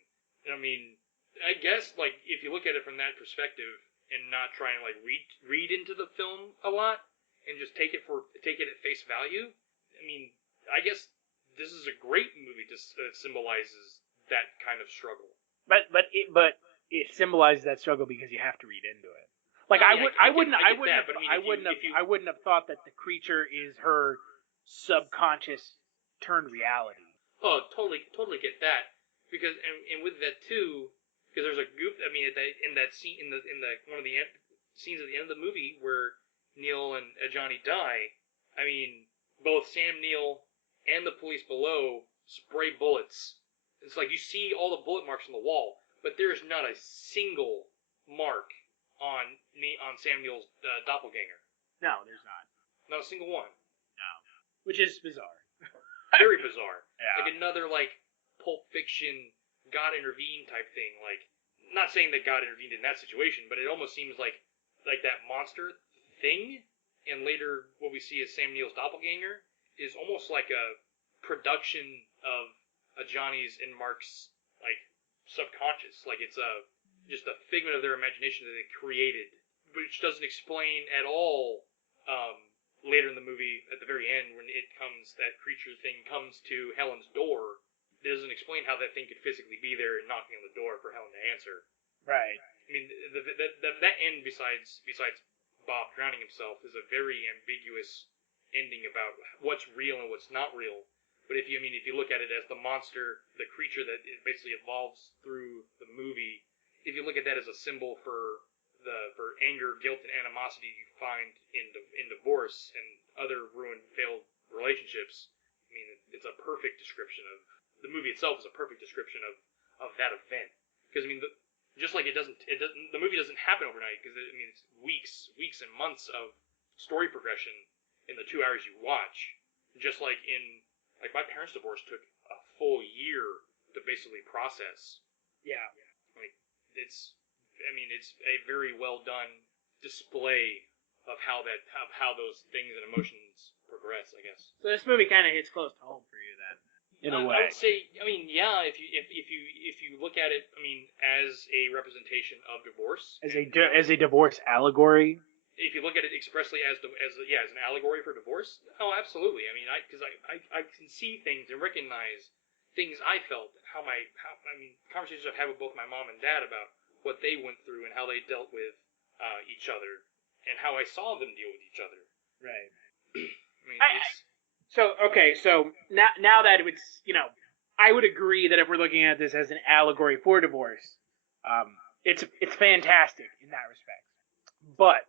And I mean, I guess like if you look at it from that perspective and not try and like read into the film a lot and just take it at face value, I mean, I guess this is a great movie that symbolizes that kind of struggle. But it symbolizes that struggle because you have to read into it. Like I wouldn't have thought that the creature is her subconscious turned reality. Oh, totally get that. Because and with that too, because there's a goof. I mean, in that scene in the one of the scenes at the end of the movie where Neill and Adjani die. I mean, both Sam Neill and the police below spray bullets. It's like you see all the bullet marks on the wall, but there is not a single mark on Sam Neill's doppelganger. No, there's not. Not a single one. No, which is bizarre. Very bizarre. Yeah. Like another like Pulp Fiction God intervened type thing. Like, not saying that God intervened in that situation, but it almost seems like that monster thing. And later, what we see as Sam Neill's doppelganger is almost like a production of Adjani's and Mark's like subconscious. Like it's just a figment of their imagination that they created, which doesn't explain at all. Later in the movie, at the very end, when that creature thing comes to Helen's door, it doesn't explain how that thing could physically be there and knocking on the door for Helen to answer. Right. I mean, that end, besides Bob drowning himself, is a very ambiguous ending about what's real and what's not real. But if you look at it as the monster, the creature that it basically evolves through the movie, if you look at that as a symbol for anger, guilt, and animosity you find in divorce and other ruined, failed relationships, I mean, it's a perfect description of the movie itself. Is a perfect description of that event. Because I mean, just like the movie doesn't happen overnight. Because I mean, it's weeks and months of story progression in the 2 hours you watch. Just like my parents' divorce took a full year to basically process. Yeah. Like it's a very well done display of how those things and emotions progress, I guess. So this movie kind of hits close to home for you then, in a way. I would say, I mean, yeah, if you look at it, I mean, as a representation of divorce, as a divorce allegory. If you look at it expressly as an allegory for divorce, oh, absolutely. I mean, because I can see things and recognize things I felt, conversations I've had with both my mom and dad about what they went through and how they dealt with each other, and how I saw them deal with each other. Right. I mean, so now that it's, I would agree that if we're looking at this as an allegory for divorce, it's fantastic in that respect. But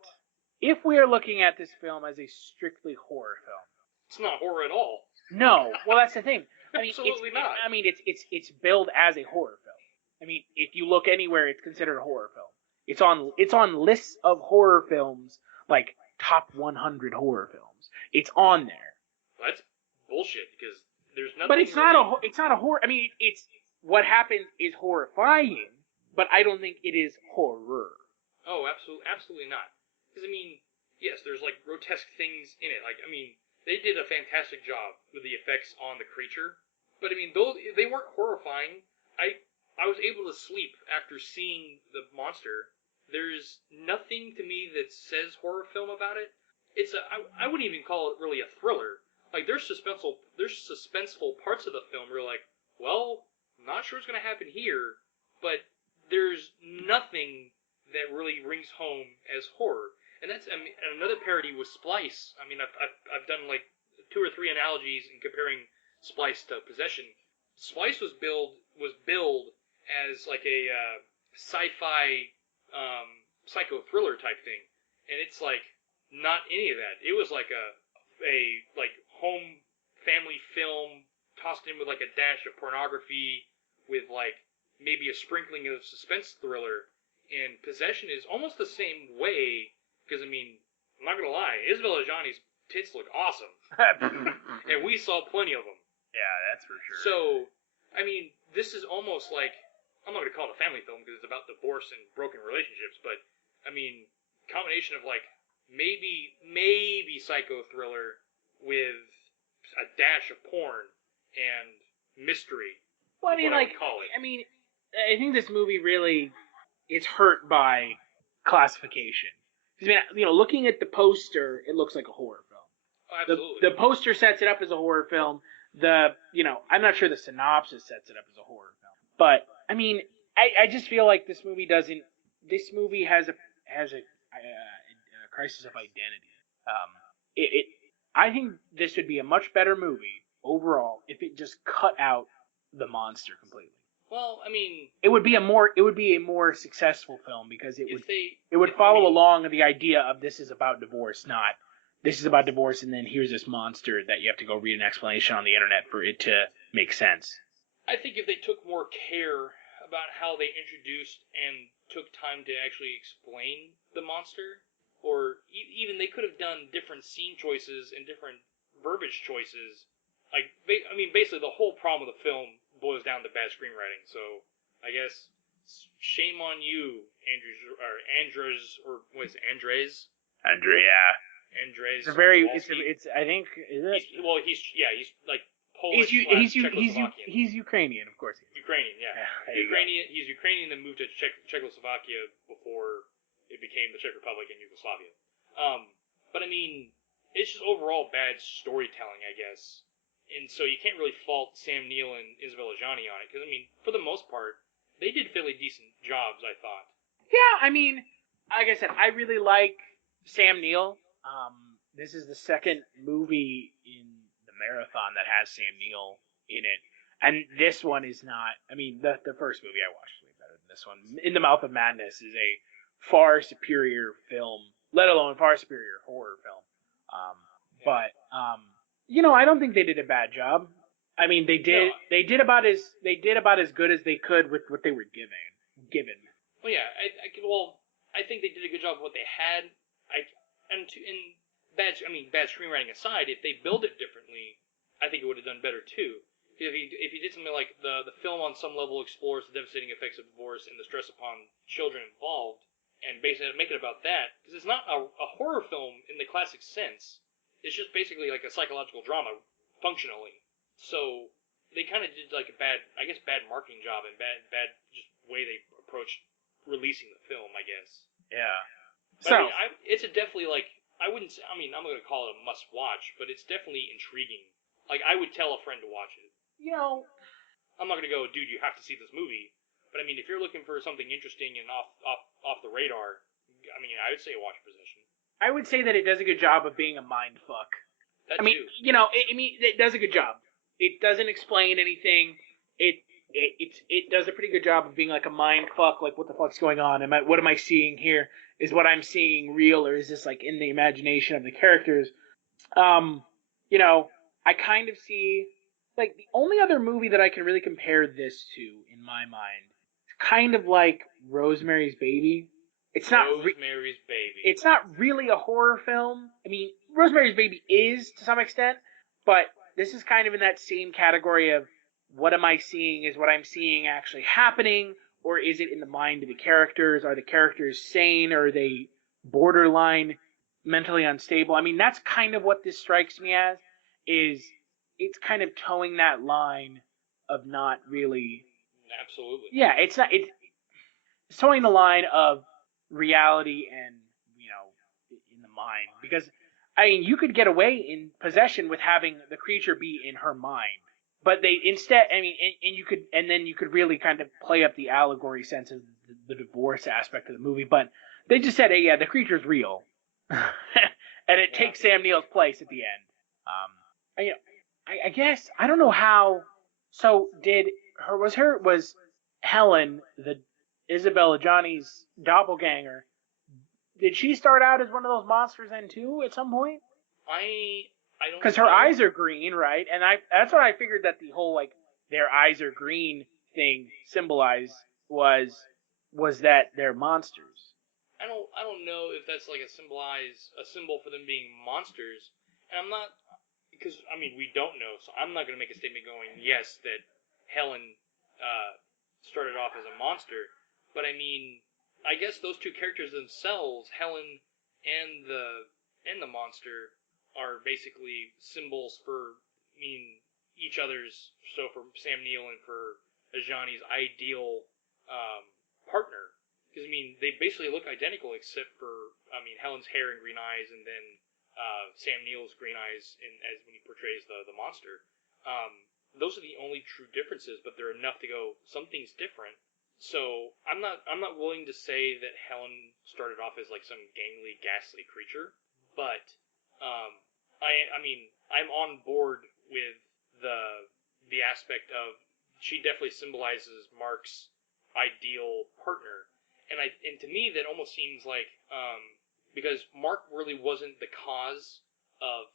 if we are looking at this film as a strictly horror film, it's not horror at all. No, well that's the thing. I mean, Absolutely not. I mean, it's billed as a horror film. I mean, if you look anywhere, it's considered a horror film. It's on lists of horror films, like top 100 horror films. It's on there. Well, that's bullshit because there's nothing. But it's not a horror. I mean, it's what happens is horrifying, but I don't think it is horror. Oh, absolutely not. Because I mean, yes, there's like grotesque things in it. Like I mean, they did a fantastic job with the effects on the creature. But I mean, they weren't horrifying. I was able to sleep after seeing the monster. There's nothing to me that says horror film about it. I wouldn't even call it really a thriller. Like there's suspenseful parts of the film where you're like, well, I'm not sure what's gonna happen here, but there's nothing that really rings home as horror. And that's another parody was Splice. I mean, I've done like 2 or 3 analogies in comparing Splice to Possession. Splice was billed as like a sci-fi psycho thriller type thing, and it's like not any of that. It was like a like home family film tossed in with like a dash of pornography with like maybe a sprinkling of suspense thriller. And Possession is almost the same way because I mean, I'm not gonna lie, Isabelle Adjani's tits look awesome, and we saw plenty of them. Yeah, that's for sure. So I mean, this is almost like, I'm not going to call it a family film because it's about divorce and broken relationships, but, I mean, combination of like maybe psycho thriller with a dash of porn and mystery. Well, I mean, like, I think this movie really is hurt by classification. 'Cause, I mean, looking at the poster, it looks like a horror film. Oh, absolutely. The poster sets it up as a horror film. I'm not sure the synopsis sets it up as a horror film. But, I mean, I just feel like this movie doesn't. This movie has a crisis of identity. I think this would be a much better movie overall if it just cut out the monster completely. Well, I mean, it would be a more successful film because it would follow along the idea of this is about divorce, not this is about divorce and then here's this monster that you have to go read an explanation on the internet for it to make sense. I think if they took more care about how they introduced and took time to actually explain the monster, or even they could have done different scene choices and different verbiage choices. Like, basically the whole problem of the film boils down to bad screenwriting. So I guess shame on you, Andres. I think is it? He's like Polish. He's Ukrainian, of course. Ukrainian, yeah. He's Ukrainian, then moved to Czechoslovakia before it became the Czech Republic and Yugoslavia. But I mean, it's just overall bad storytelling, I guess. And so you can't really fault Sam Neill and Isabelle Adjani on it, because I mean, for the most part, they did fairly decent jobs, I thought. Yeah, I mean, like I said, I really like Sam Neill. This is the second movie in the marathon that has Sam Neill in it, and this one is not. I mean, the first movie I watched was way better than this one. In the Mouth of Madness is a far superior film, let alone far superior horror film. But I don't think they did a bad job. I mean, they did about as good as they could with what they were given. Well, yeah, I think they did a good job of what they had. Bad screenwriting aside, if they build it differently, I think it would have done better too. If you did something like the film on some level explores the devastating effects of divorce and the stress upon children involved, and basically make it about that, because it's not a horror film in the classic sense. It's just basically like a psychological drama, functionally. So they kind of did like a bad marketing job and bad just way they approached releasing the film, I guess. Yeah. But it's a definitely like, I wouldn't say, I'm not going to call it a must watch, but it's definitely intriguing. Like, I would tell a friend to watch it. I'm not going to go, dude, you have to see this movie. But I mean, if you're looking for something interesting and off the radar, I would say watch Possession. I would say that it does a good job of being a mind fuck. It does a good job. It doesn't explain anything. It does a pretty good job of being like a mind fuck. Like, what the fuck's going on? What am I seeing here? Is what I'm seeing real, or is this like in the imagination of the characters? I kind of see, like, the only other movie that I can really compare this to in my mind, kind of like Rosemary's Baby. It's not Rosemary's Baby. It's not really a horror film. I mean, Rosemary's Baby is to some extent, but this is kind of in that same category of what am I seeing? Is what I'm seeing actually happening, or is it in the mind of the characters? Are the characters sane, or are they borderline mentally unstable? I mean, that's kind of what this strikes me as. Is it's kind of towing that line of not really. Absolutely. Yeah, it's not. It's towing the line of reality and in the mind, because I mean, you could get away in Possession with having the creature be in her mind, but they instead, I mean, and then you could really kind of play up the allegory sense of the divorce aspect of the movie, but they just said, hey, yeah, the creature's real, and it takes Sam Neill's place at the end. I guess I don't know how. So was Helen, the Isabelle Adjani's doppelganger? Did she start out as one of those monsters then too at some point? I don't. Because her eyes are green, right? And that's what I figured that the whole like their eyes are green thing symbolized was that they're monsters. I don't know if that's like a symbol for them being monsters, and I'm not. Because, I mean, we don't know, so I'm not going to make a statement going, yes, that Helen started off as a monster. But, I mean, I guess those two characters themselves, Helen and the monster, are basically symbols for each other's. So for Sam Neill and for Adjani's ideal partner, because they basically look identical except for Helen's hair and green eyes, and then Sam Neill's green eyes as when he portrays the monster. Those are the only true differences, but they're enough to go, something's different. So I'm not willing to say that Helen started off as like some gangly, ghastly creature, but I'm on board with the aspect of she definitely symbolizes Mark's ideal partner, and to me that almost seems like because Mark really wasn't the cause of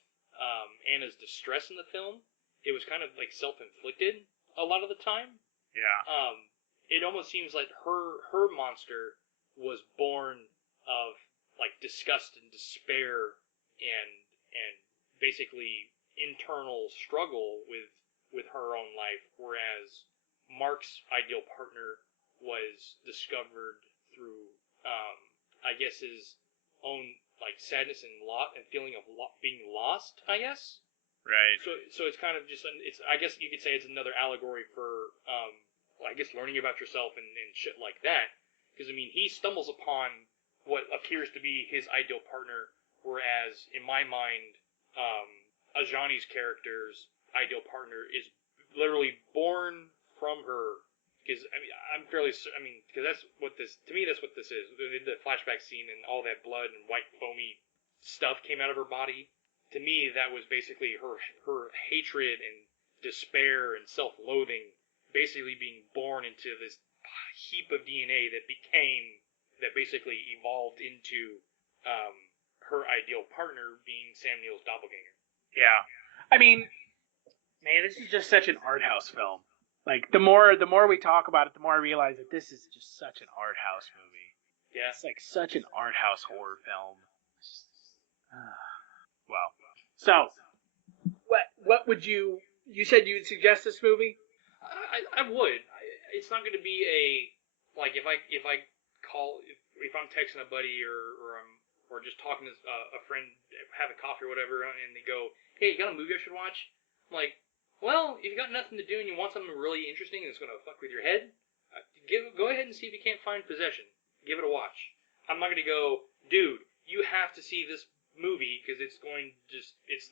Anna's distress in the film. It was kind of like self-inflicted a lot of the time. Yeah. It almost seems like her monster was born of like disgust and despair and basically internal struggle with her own life, whereas Mark's ideal partner was discovered through I guess his own like sadness and feeling of being lost, I guess. Right. So it's kind of just I guess you could say it's another allegory for I guess learning about yourself and shit like that, because he stumbles upon what appears to be his ideal partner, whereas in my mind Adjani's character's ideal partner is literally born from her, because I'm fairly because that's what this is. The flashback scene and all that blood and white foamy stuff came out of her body. To me, that was basically her hatred and despair and self-loathing basically being born into this heap of DNA that basically evolved into her ideal partner being Sam Neill's doppelganger. Yeah. Man, this is just such an art house film. Like, the more we talk about it, the more I realize that this is just such an art house movie. Yeah. It's like such an art house horror film. Wow. So, what would you said you would suggest this movie? I would. It's not going to be like if I'm texting a buddy or just talking to a friend, having coffee or whatever, and they go, "Hey, you got a movie I should watch?" I'm like, well, if you got nothing to do and you want something really interesting that's going to fuck with your head, go ahead and see if you can't find Possession. Give it a watch. I'm not going to go, dude, you have to see this movie because it's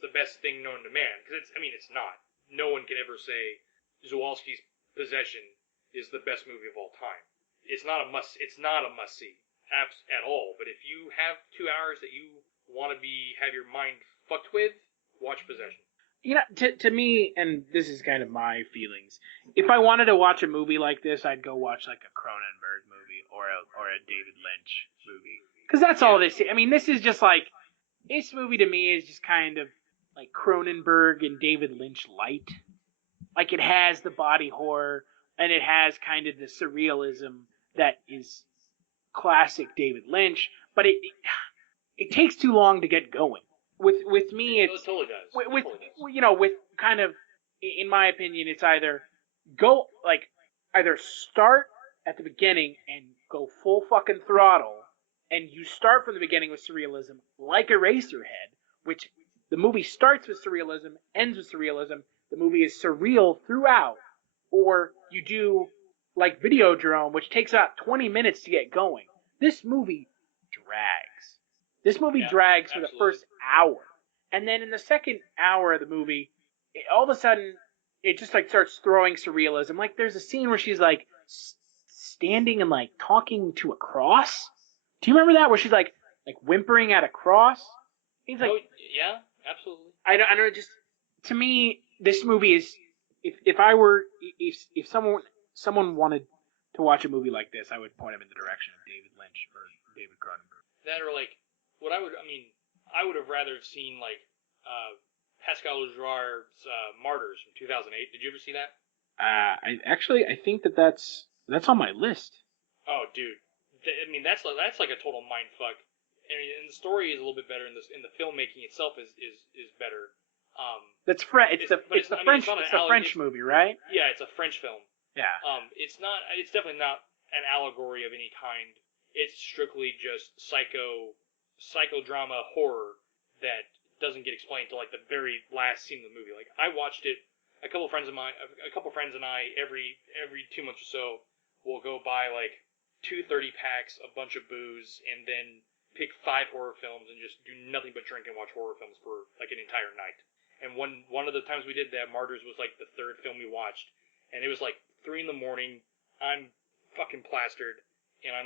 the best thing known to man. Because it's not. No one can ever say Zulawski's Possession is the best movie of all time. It's not a must see at all. But if you have 2 hours that you want to have your mind fucked with, watch Possession. To me, and this is kind of my feelings, if I wanted to watch a movie like this, I'd go watch like a Cronenberg movie or a David Lynch movie. Because that's all this is. This is just like, this movie to me is just kind of like Cronenberg and David Lynch light. Like, it has the body horror, and it has kind of the surrealism that is classic David Lynch, but it takes too long to get going. With me, it totally does. With kind of, in my opinion, it's either start at the beginning and go full fucking throttle, and you start from the beginning with surrealism, like Eraserhead, which the movie starts with surrealism, ends with surrealism. The movie is surreal throughout, or you do like Videodrome, which takes about 20 minutes to get going. This movie drags. This movie drags for the first hour. And then in the second hour of the movie, all of a sudden, it just like starts throwing surrealism. Like, there's a scene where she's like standing and like talking to a cross. Do you remember that? Where she's like whimpering at a cross? He's like, yeah, absolutely. I don't just, to me, this movie is, if someone wanted to watch a movie like this, I would point him in the direction of David Lynch or David Cronenberg. That, or like, I would have rather seen like Pascal Lejar's Martyrs from 2008. Did you ever see that? I think that's on my list. Oh, dude, that's like a total mind fuck. And the story is a little bit better, and the filmmaking itself is better. It's the French movie, right? Yeah, it's a French film. Yeah. It's definitely not an allegory of any kind. it's strictly just psychodrama horror that doesn't get explained till like the very last scene of the movie. Like I watched it, a couple friends and I every 2 months or so will go buy like 2 30-packs, a bunch of booze, and then pick 5 horror films and just do nothing but drink and watch horror films for like an entire night. And one of the times we did that, Martyrs was like the 3rd film we watched, and it was like 3 in the morning. I'm fucking plastered, and I'm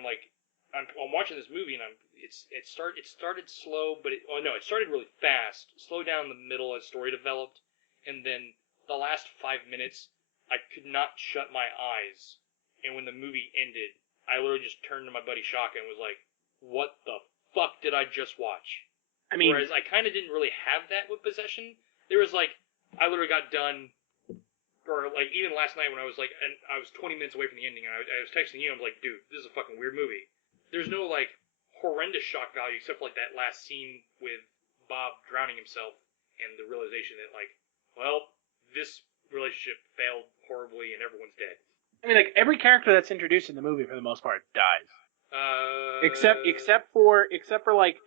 watching this movie, and it started slow, but it started really fast, slowed down in the middle as story developed, and then the last 5 minutes, I could not shut my eyes, and when the movie ended, I literally just turned to my buddy Shaka and was like, "What the fuck did I just watch?" I mean, whereas I kind of didn't really have that with Possession. There was like, I literally got done, or like even last night when I was like, and I was 20 minutes away from the ending, and I was texting you, I was like, dude, this is a fucking weird movie. There's no like horrendous shock value except for like that last scene with Bob drowning himself and the realization that like, well, this relationship failed horribly and everyone's dead. I mean, like every character that's introduced in the movie for the most part dies. Except for like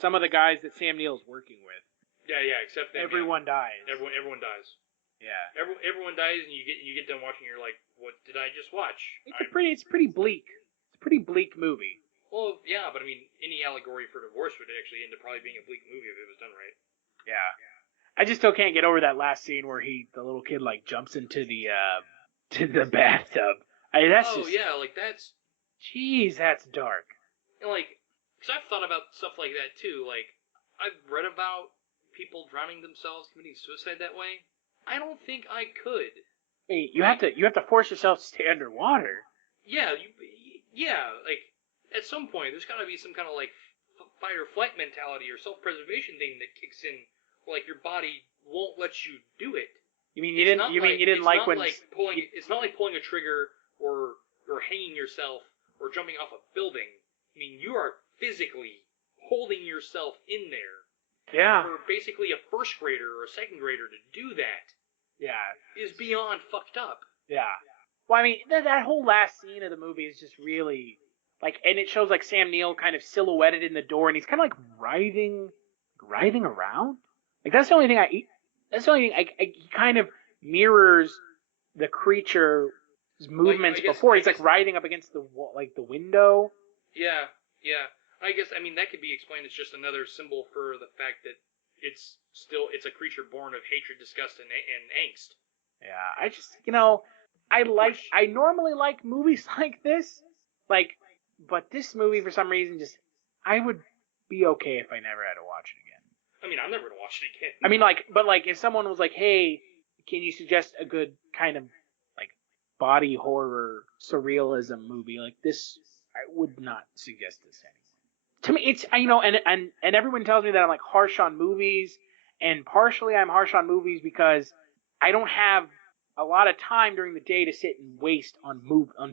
some of the guys that Sam Neill's working with. Yeah, except them. Everyone dies. Everyone dies. Yeah. Everyone dies, and you get done watching, and you're like, what did I just watch? It's pretty bleak. It's a pretty bleak movie. Well, yeah, but I mean, any allegory for divorce would actually end up probably being a bleak movie if it was done right. Yeah. I just still can't get over that last scene where the little kid like jumps into the bathtub. Like that's. Jeez, that's dark. And like, because I've thought about stuff like that too. Like, I've read about people drowning themselves, committing suicide that way. I don't think I could. Hey, you have to force yourself to stay underwater. Yeah, like at some point there's got to be some kind of like fight or flight mentality or self-preservation thing that kicks in, where like your body won't let you do it. You mean you didn't like when it's not like pulling a trigger or hanging yourself or jumping off a building. I mean, you are physically holding yourself in there. Yeah. For basically a first grader or a second grader to do that. Yeah. Is beyond fucked up. Yeah. Well, I mean, that whole last scene of the movie is just really like, and it shows like Sam Neill kind of silhouetted in the door, and he's kind of like writhing around. Like that's the only thing he kind of mirrors the creature's movements before. He's like writhing up against the wall, like the window. Yeah. I guess, I mean, that could be explained as just another symbol for the fact that it's a creature born of hatred, disgust, and angst. Yeah, I just, I normally like movies like this, but this movie for some reason I would be okay if I never had to watch it again. I mean, I'm never gonna watch it again. I mean, but if someone was like, hey, can you suggest a good kind of like body horror surrealism movie like this, I would not suggest this anymore. To me, it's, and everyone tells me that I'm like harsh on movies, and partially I'm harsh on movies because I don't have a lot of time during the day to sit and waste on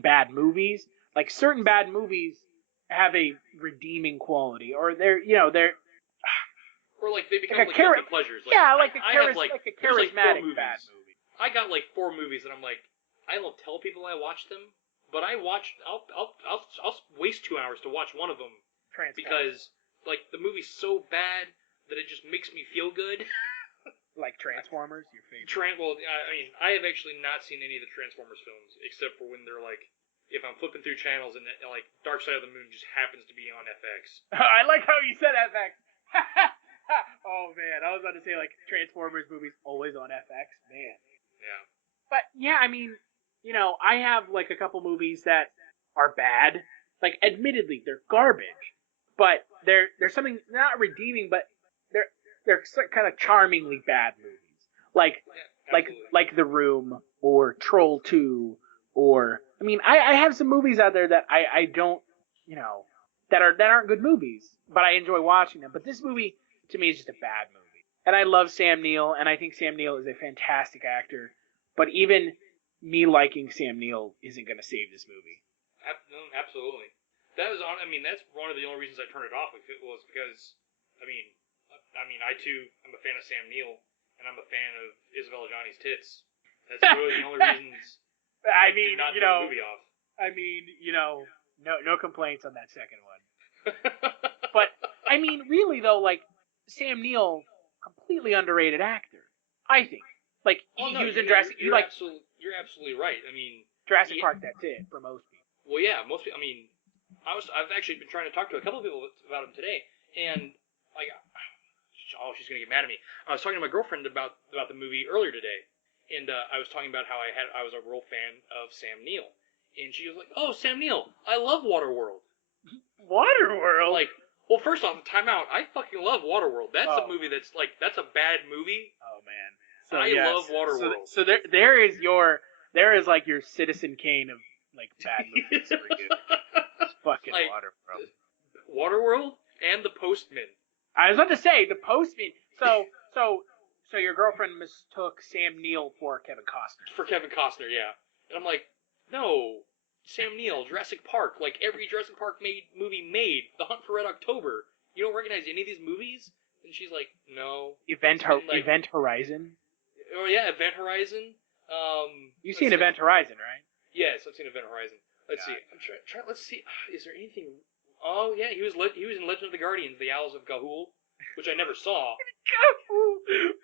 bad movies. Like certain bad movies have a redeeming quality, or they're or like they become like guilty pleasures. Like, yeah, like I have like a charismatic bad movie. I got like 4 movies that I'm like, I don't tell people I watched them, but I'll waste 2 hours to watch one of them. Because, like, the movie's so bad that it just makes me feel good. Like Transformers, your favorite? Well, I mean, I have actually not seen any of the Transformers films, except for when they're, like, if I'm flipping through channels and, like, Dark Side of the Moon just happens to be on FX. I like how you said FX. Oh, man, I was about to say, like, Transformers movies always on FX. Man. Yeah. But, yeah, I mean, I have, like, a couple movies that are bad. Like, admittedly, they're garbage. But there's something not redeeming, but they're kind of charmingly bad movies, like The Room or Troll 2, or I mean I have some movies out there that I don't that aren't good movies, but I enjoy watching them. But this movie to me is just a bad movie, and I love Sam Neill, and I think Sam Neill is a fantastic actor. But even me liking Sam Neill isn't going to save this movie. Absolutely. That's one of the only reasons I turned it off was because, I mean, I too am a fan of Sam Neill, and I'm a fan of Isabelle Adjani's tits. That's really the only reasons I did not turn the movie off. I mean, No complaints on that second one. But I mean, really though, like Sam Neill, completely underrated actor. I think. Like he was in Jurassic. You're absolutely right. I mean, Jurassic Park. That's it for most people. Well, yeah, most people. I mean, I've actually been trying to talk to a couple of people about him today, and like, oh, she's gonna get mad at me. I was talking to my girlfriend about the movie earlier today, and I was talking about how I was a real fan of Sam Neill, and she was like, "Oh, Sam Neill, I love Waterworld." Waterworld. Like, well, first off, time out. I fucking love Waterworld. That's a movie that's like that's a bad movie. Oh man. I love Waterworld. So there is like your Citizen Kane of like bad movies for you. It's fucking like, Waterworld. Waterworld and The Postman. I was about to say The Postman. So your girlfriend mistook Sam Neill for Kevin Costner. For Kevin Costner, yeah. And I'm like, no, Sam Neill, Jurassic Park, like every Jurassic Park movie made, The Hunt for Red October. You don't recognize any of these movies? And she's like, no. Event Horizon. Oh yeah, Event Horizon. You've seen Event Horizon, right? Yes, I've seen Event Horizon. Let's see. I'm trying. Let's see. Is there anything? Oh yeah, he was in Legend of the Guardians, The Owls of Ga'Hoole, which I never saw.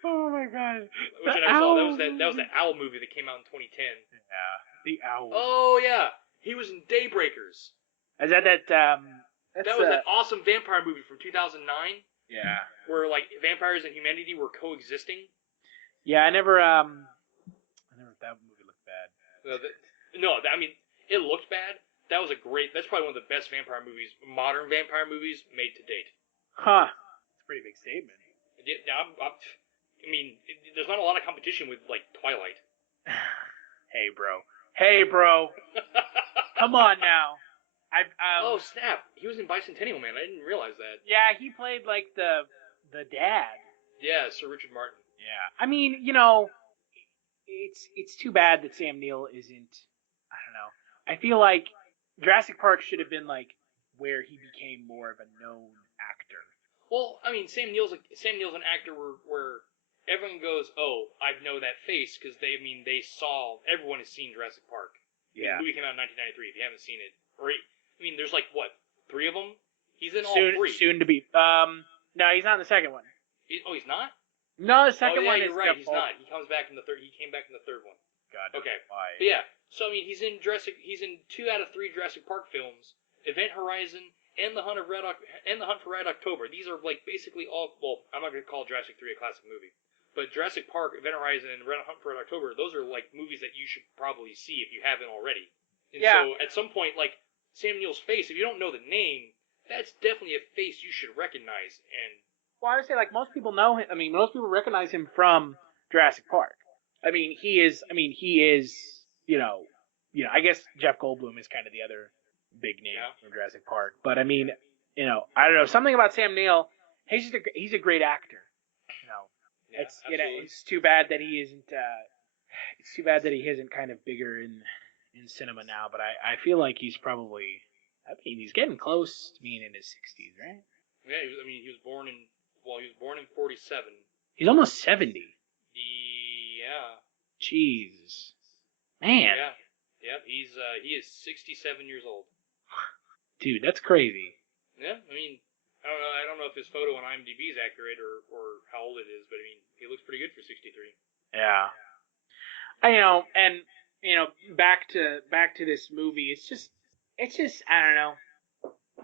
Oh my god. Which I never saw. That was the Owl movie that came out in 2010. Yeah, The Owl. Oh yeah, he was in Daybreakers. Is that that was that awesome vampire movie from 2009. Yeah. Where like vampires and humanity were coexisting. Yeah, I never. That movie looked bad. I mean, it looked bad. That's probably one of the best modern vampire movies made to date. Huh. That's a pretty big statement. Yeah, I mean, there's not a lot of competition with like Twilight. Hey, bro. Come on now. Oh snap! He was in Bicentennial Man. I didn't realize that. Yeah, he played like the dad. Yeah, Sir Richard Martin. Yeah, I mean, it's too bad that Sam Neill isn't. I don't know. I feel like Jurassic Park should have been like where he became more of a known actor. Well, I mean, Sam Neill's an actor where everyone goes, "Oh, I know that face," because everyone has seen Jurassic Park. Yeah. The movie came out in 1993. If you haven't seen it, there's like what, 3 of them? He's in all 3. Soon to be. No, he's not in the second one. He's not. No, the second one is. You're right. He's not. He comes back in the third. He came back in the third one. God. Okay. Why? But yeah. So I mean, he's in 2 out of 3 Jurassic Park films, Event Horizon, and The Hunt for Red October. These are like basically all. Well, I'm not going to call Jurassic 3 a classic movie, but Jurassic Park, Event Horizon, and Hunt for Red October. Those are like movies that you should probably see if you haven't already. And so at some point, like Sam Neill's face, if you don't know the name, that's definitely a face you should recognize. And well, I would say like most people know him. I mean, most people recognize him from Jurassic Park. I mean, he is. I guess Jeff Goldblum is kind of the other big name from Jurassic Park. But I mean, I don't know, something about Sam Neill. He's a great actor. It's too bad that he isn't. It's too bad that he isn't kind of bigger in cinema now. But I feel like he's probably. I mean, he's getting close to being in his 60s, right? Yeah, he was born in 47. He's almost 70. Yeah. Jeez. Man. Yeah. He is 67 years old. Dude, that's crazy. Yeah, I mean, I don't know if his photo on IMDb is accurate or how old it is, but I mean, he looks pretty good for 63. Yeah. Back to this movie. It's just I don't know.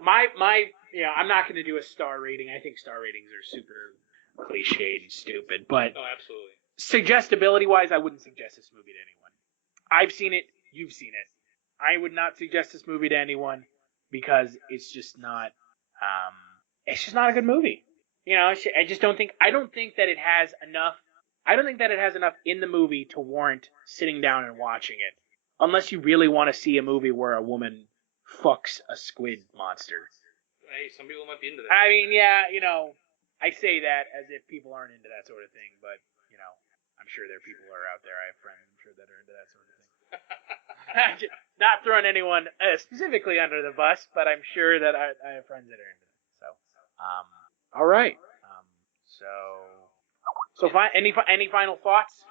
I'm not going to do a star rating. I think star ratings are super cliched and stupid. But absolutely. Suggestibility-wise, I wouldn't suggest this movie to anyone. I've seen it. You've seen it. I would not suggest this movie to anyone because it's just not. It's just not a good movie. I just don't think. I don't think that it has enough. I don't think that it has enough in the movie to warrant sitting down and watching it, unless you really want to see a movie where a woman fucks a squid monster. Hey, some people might be into that. I mean, yeah, I say that as if people aren't into that sort of thing, but, I'm sure there are people who are out there. I have friends, I'm sure, that are into that sort of thing. Not throwing anyone specifically under the bus, but I'm sure that I have friends that are into it. So, all right. So any final thoughts?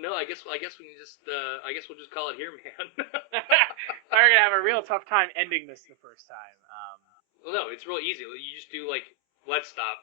No, I guess we can just. I guess we'll just call it here, man. are gonna have a real tough time ending this the first time. Well, no, it's real easy. You just do like, let's stop.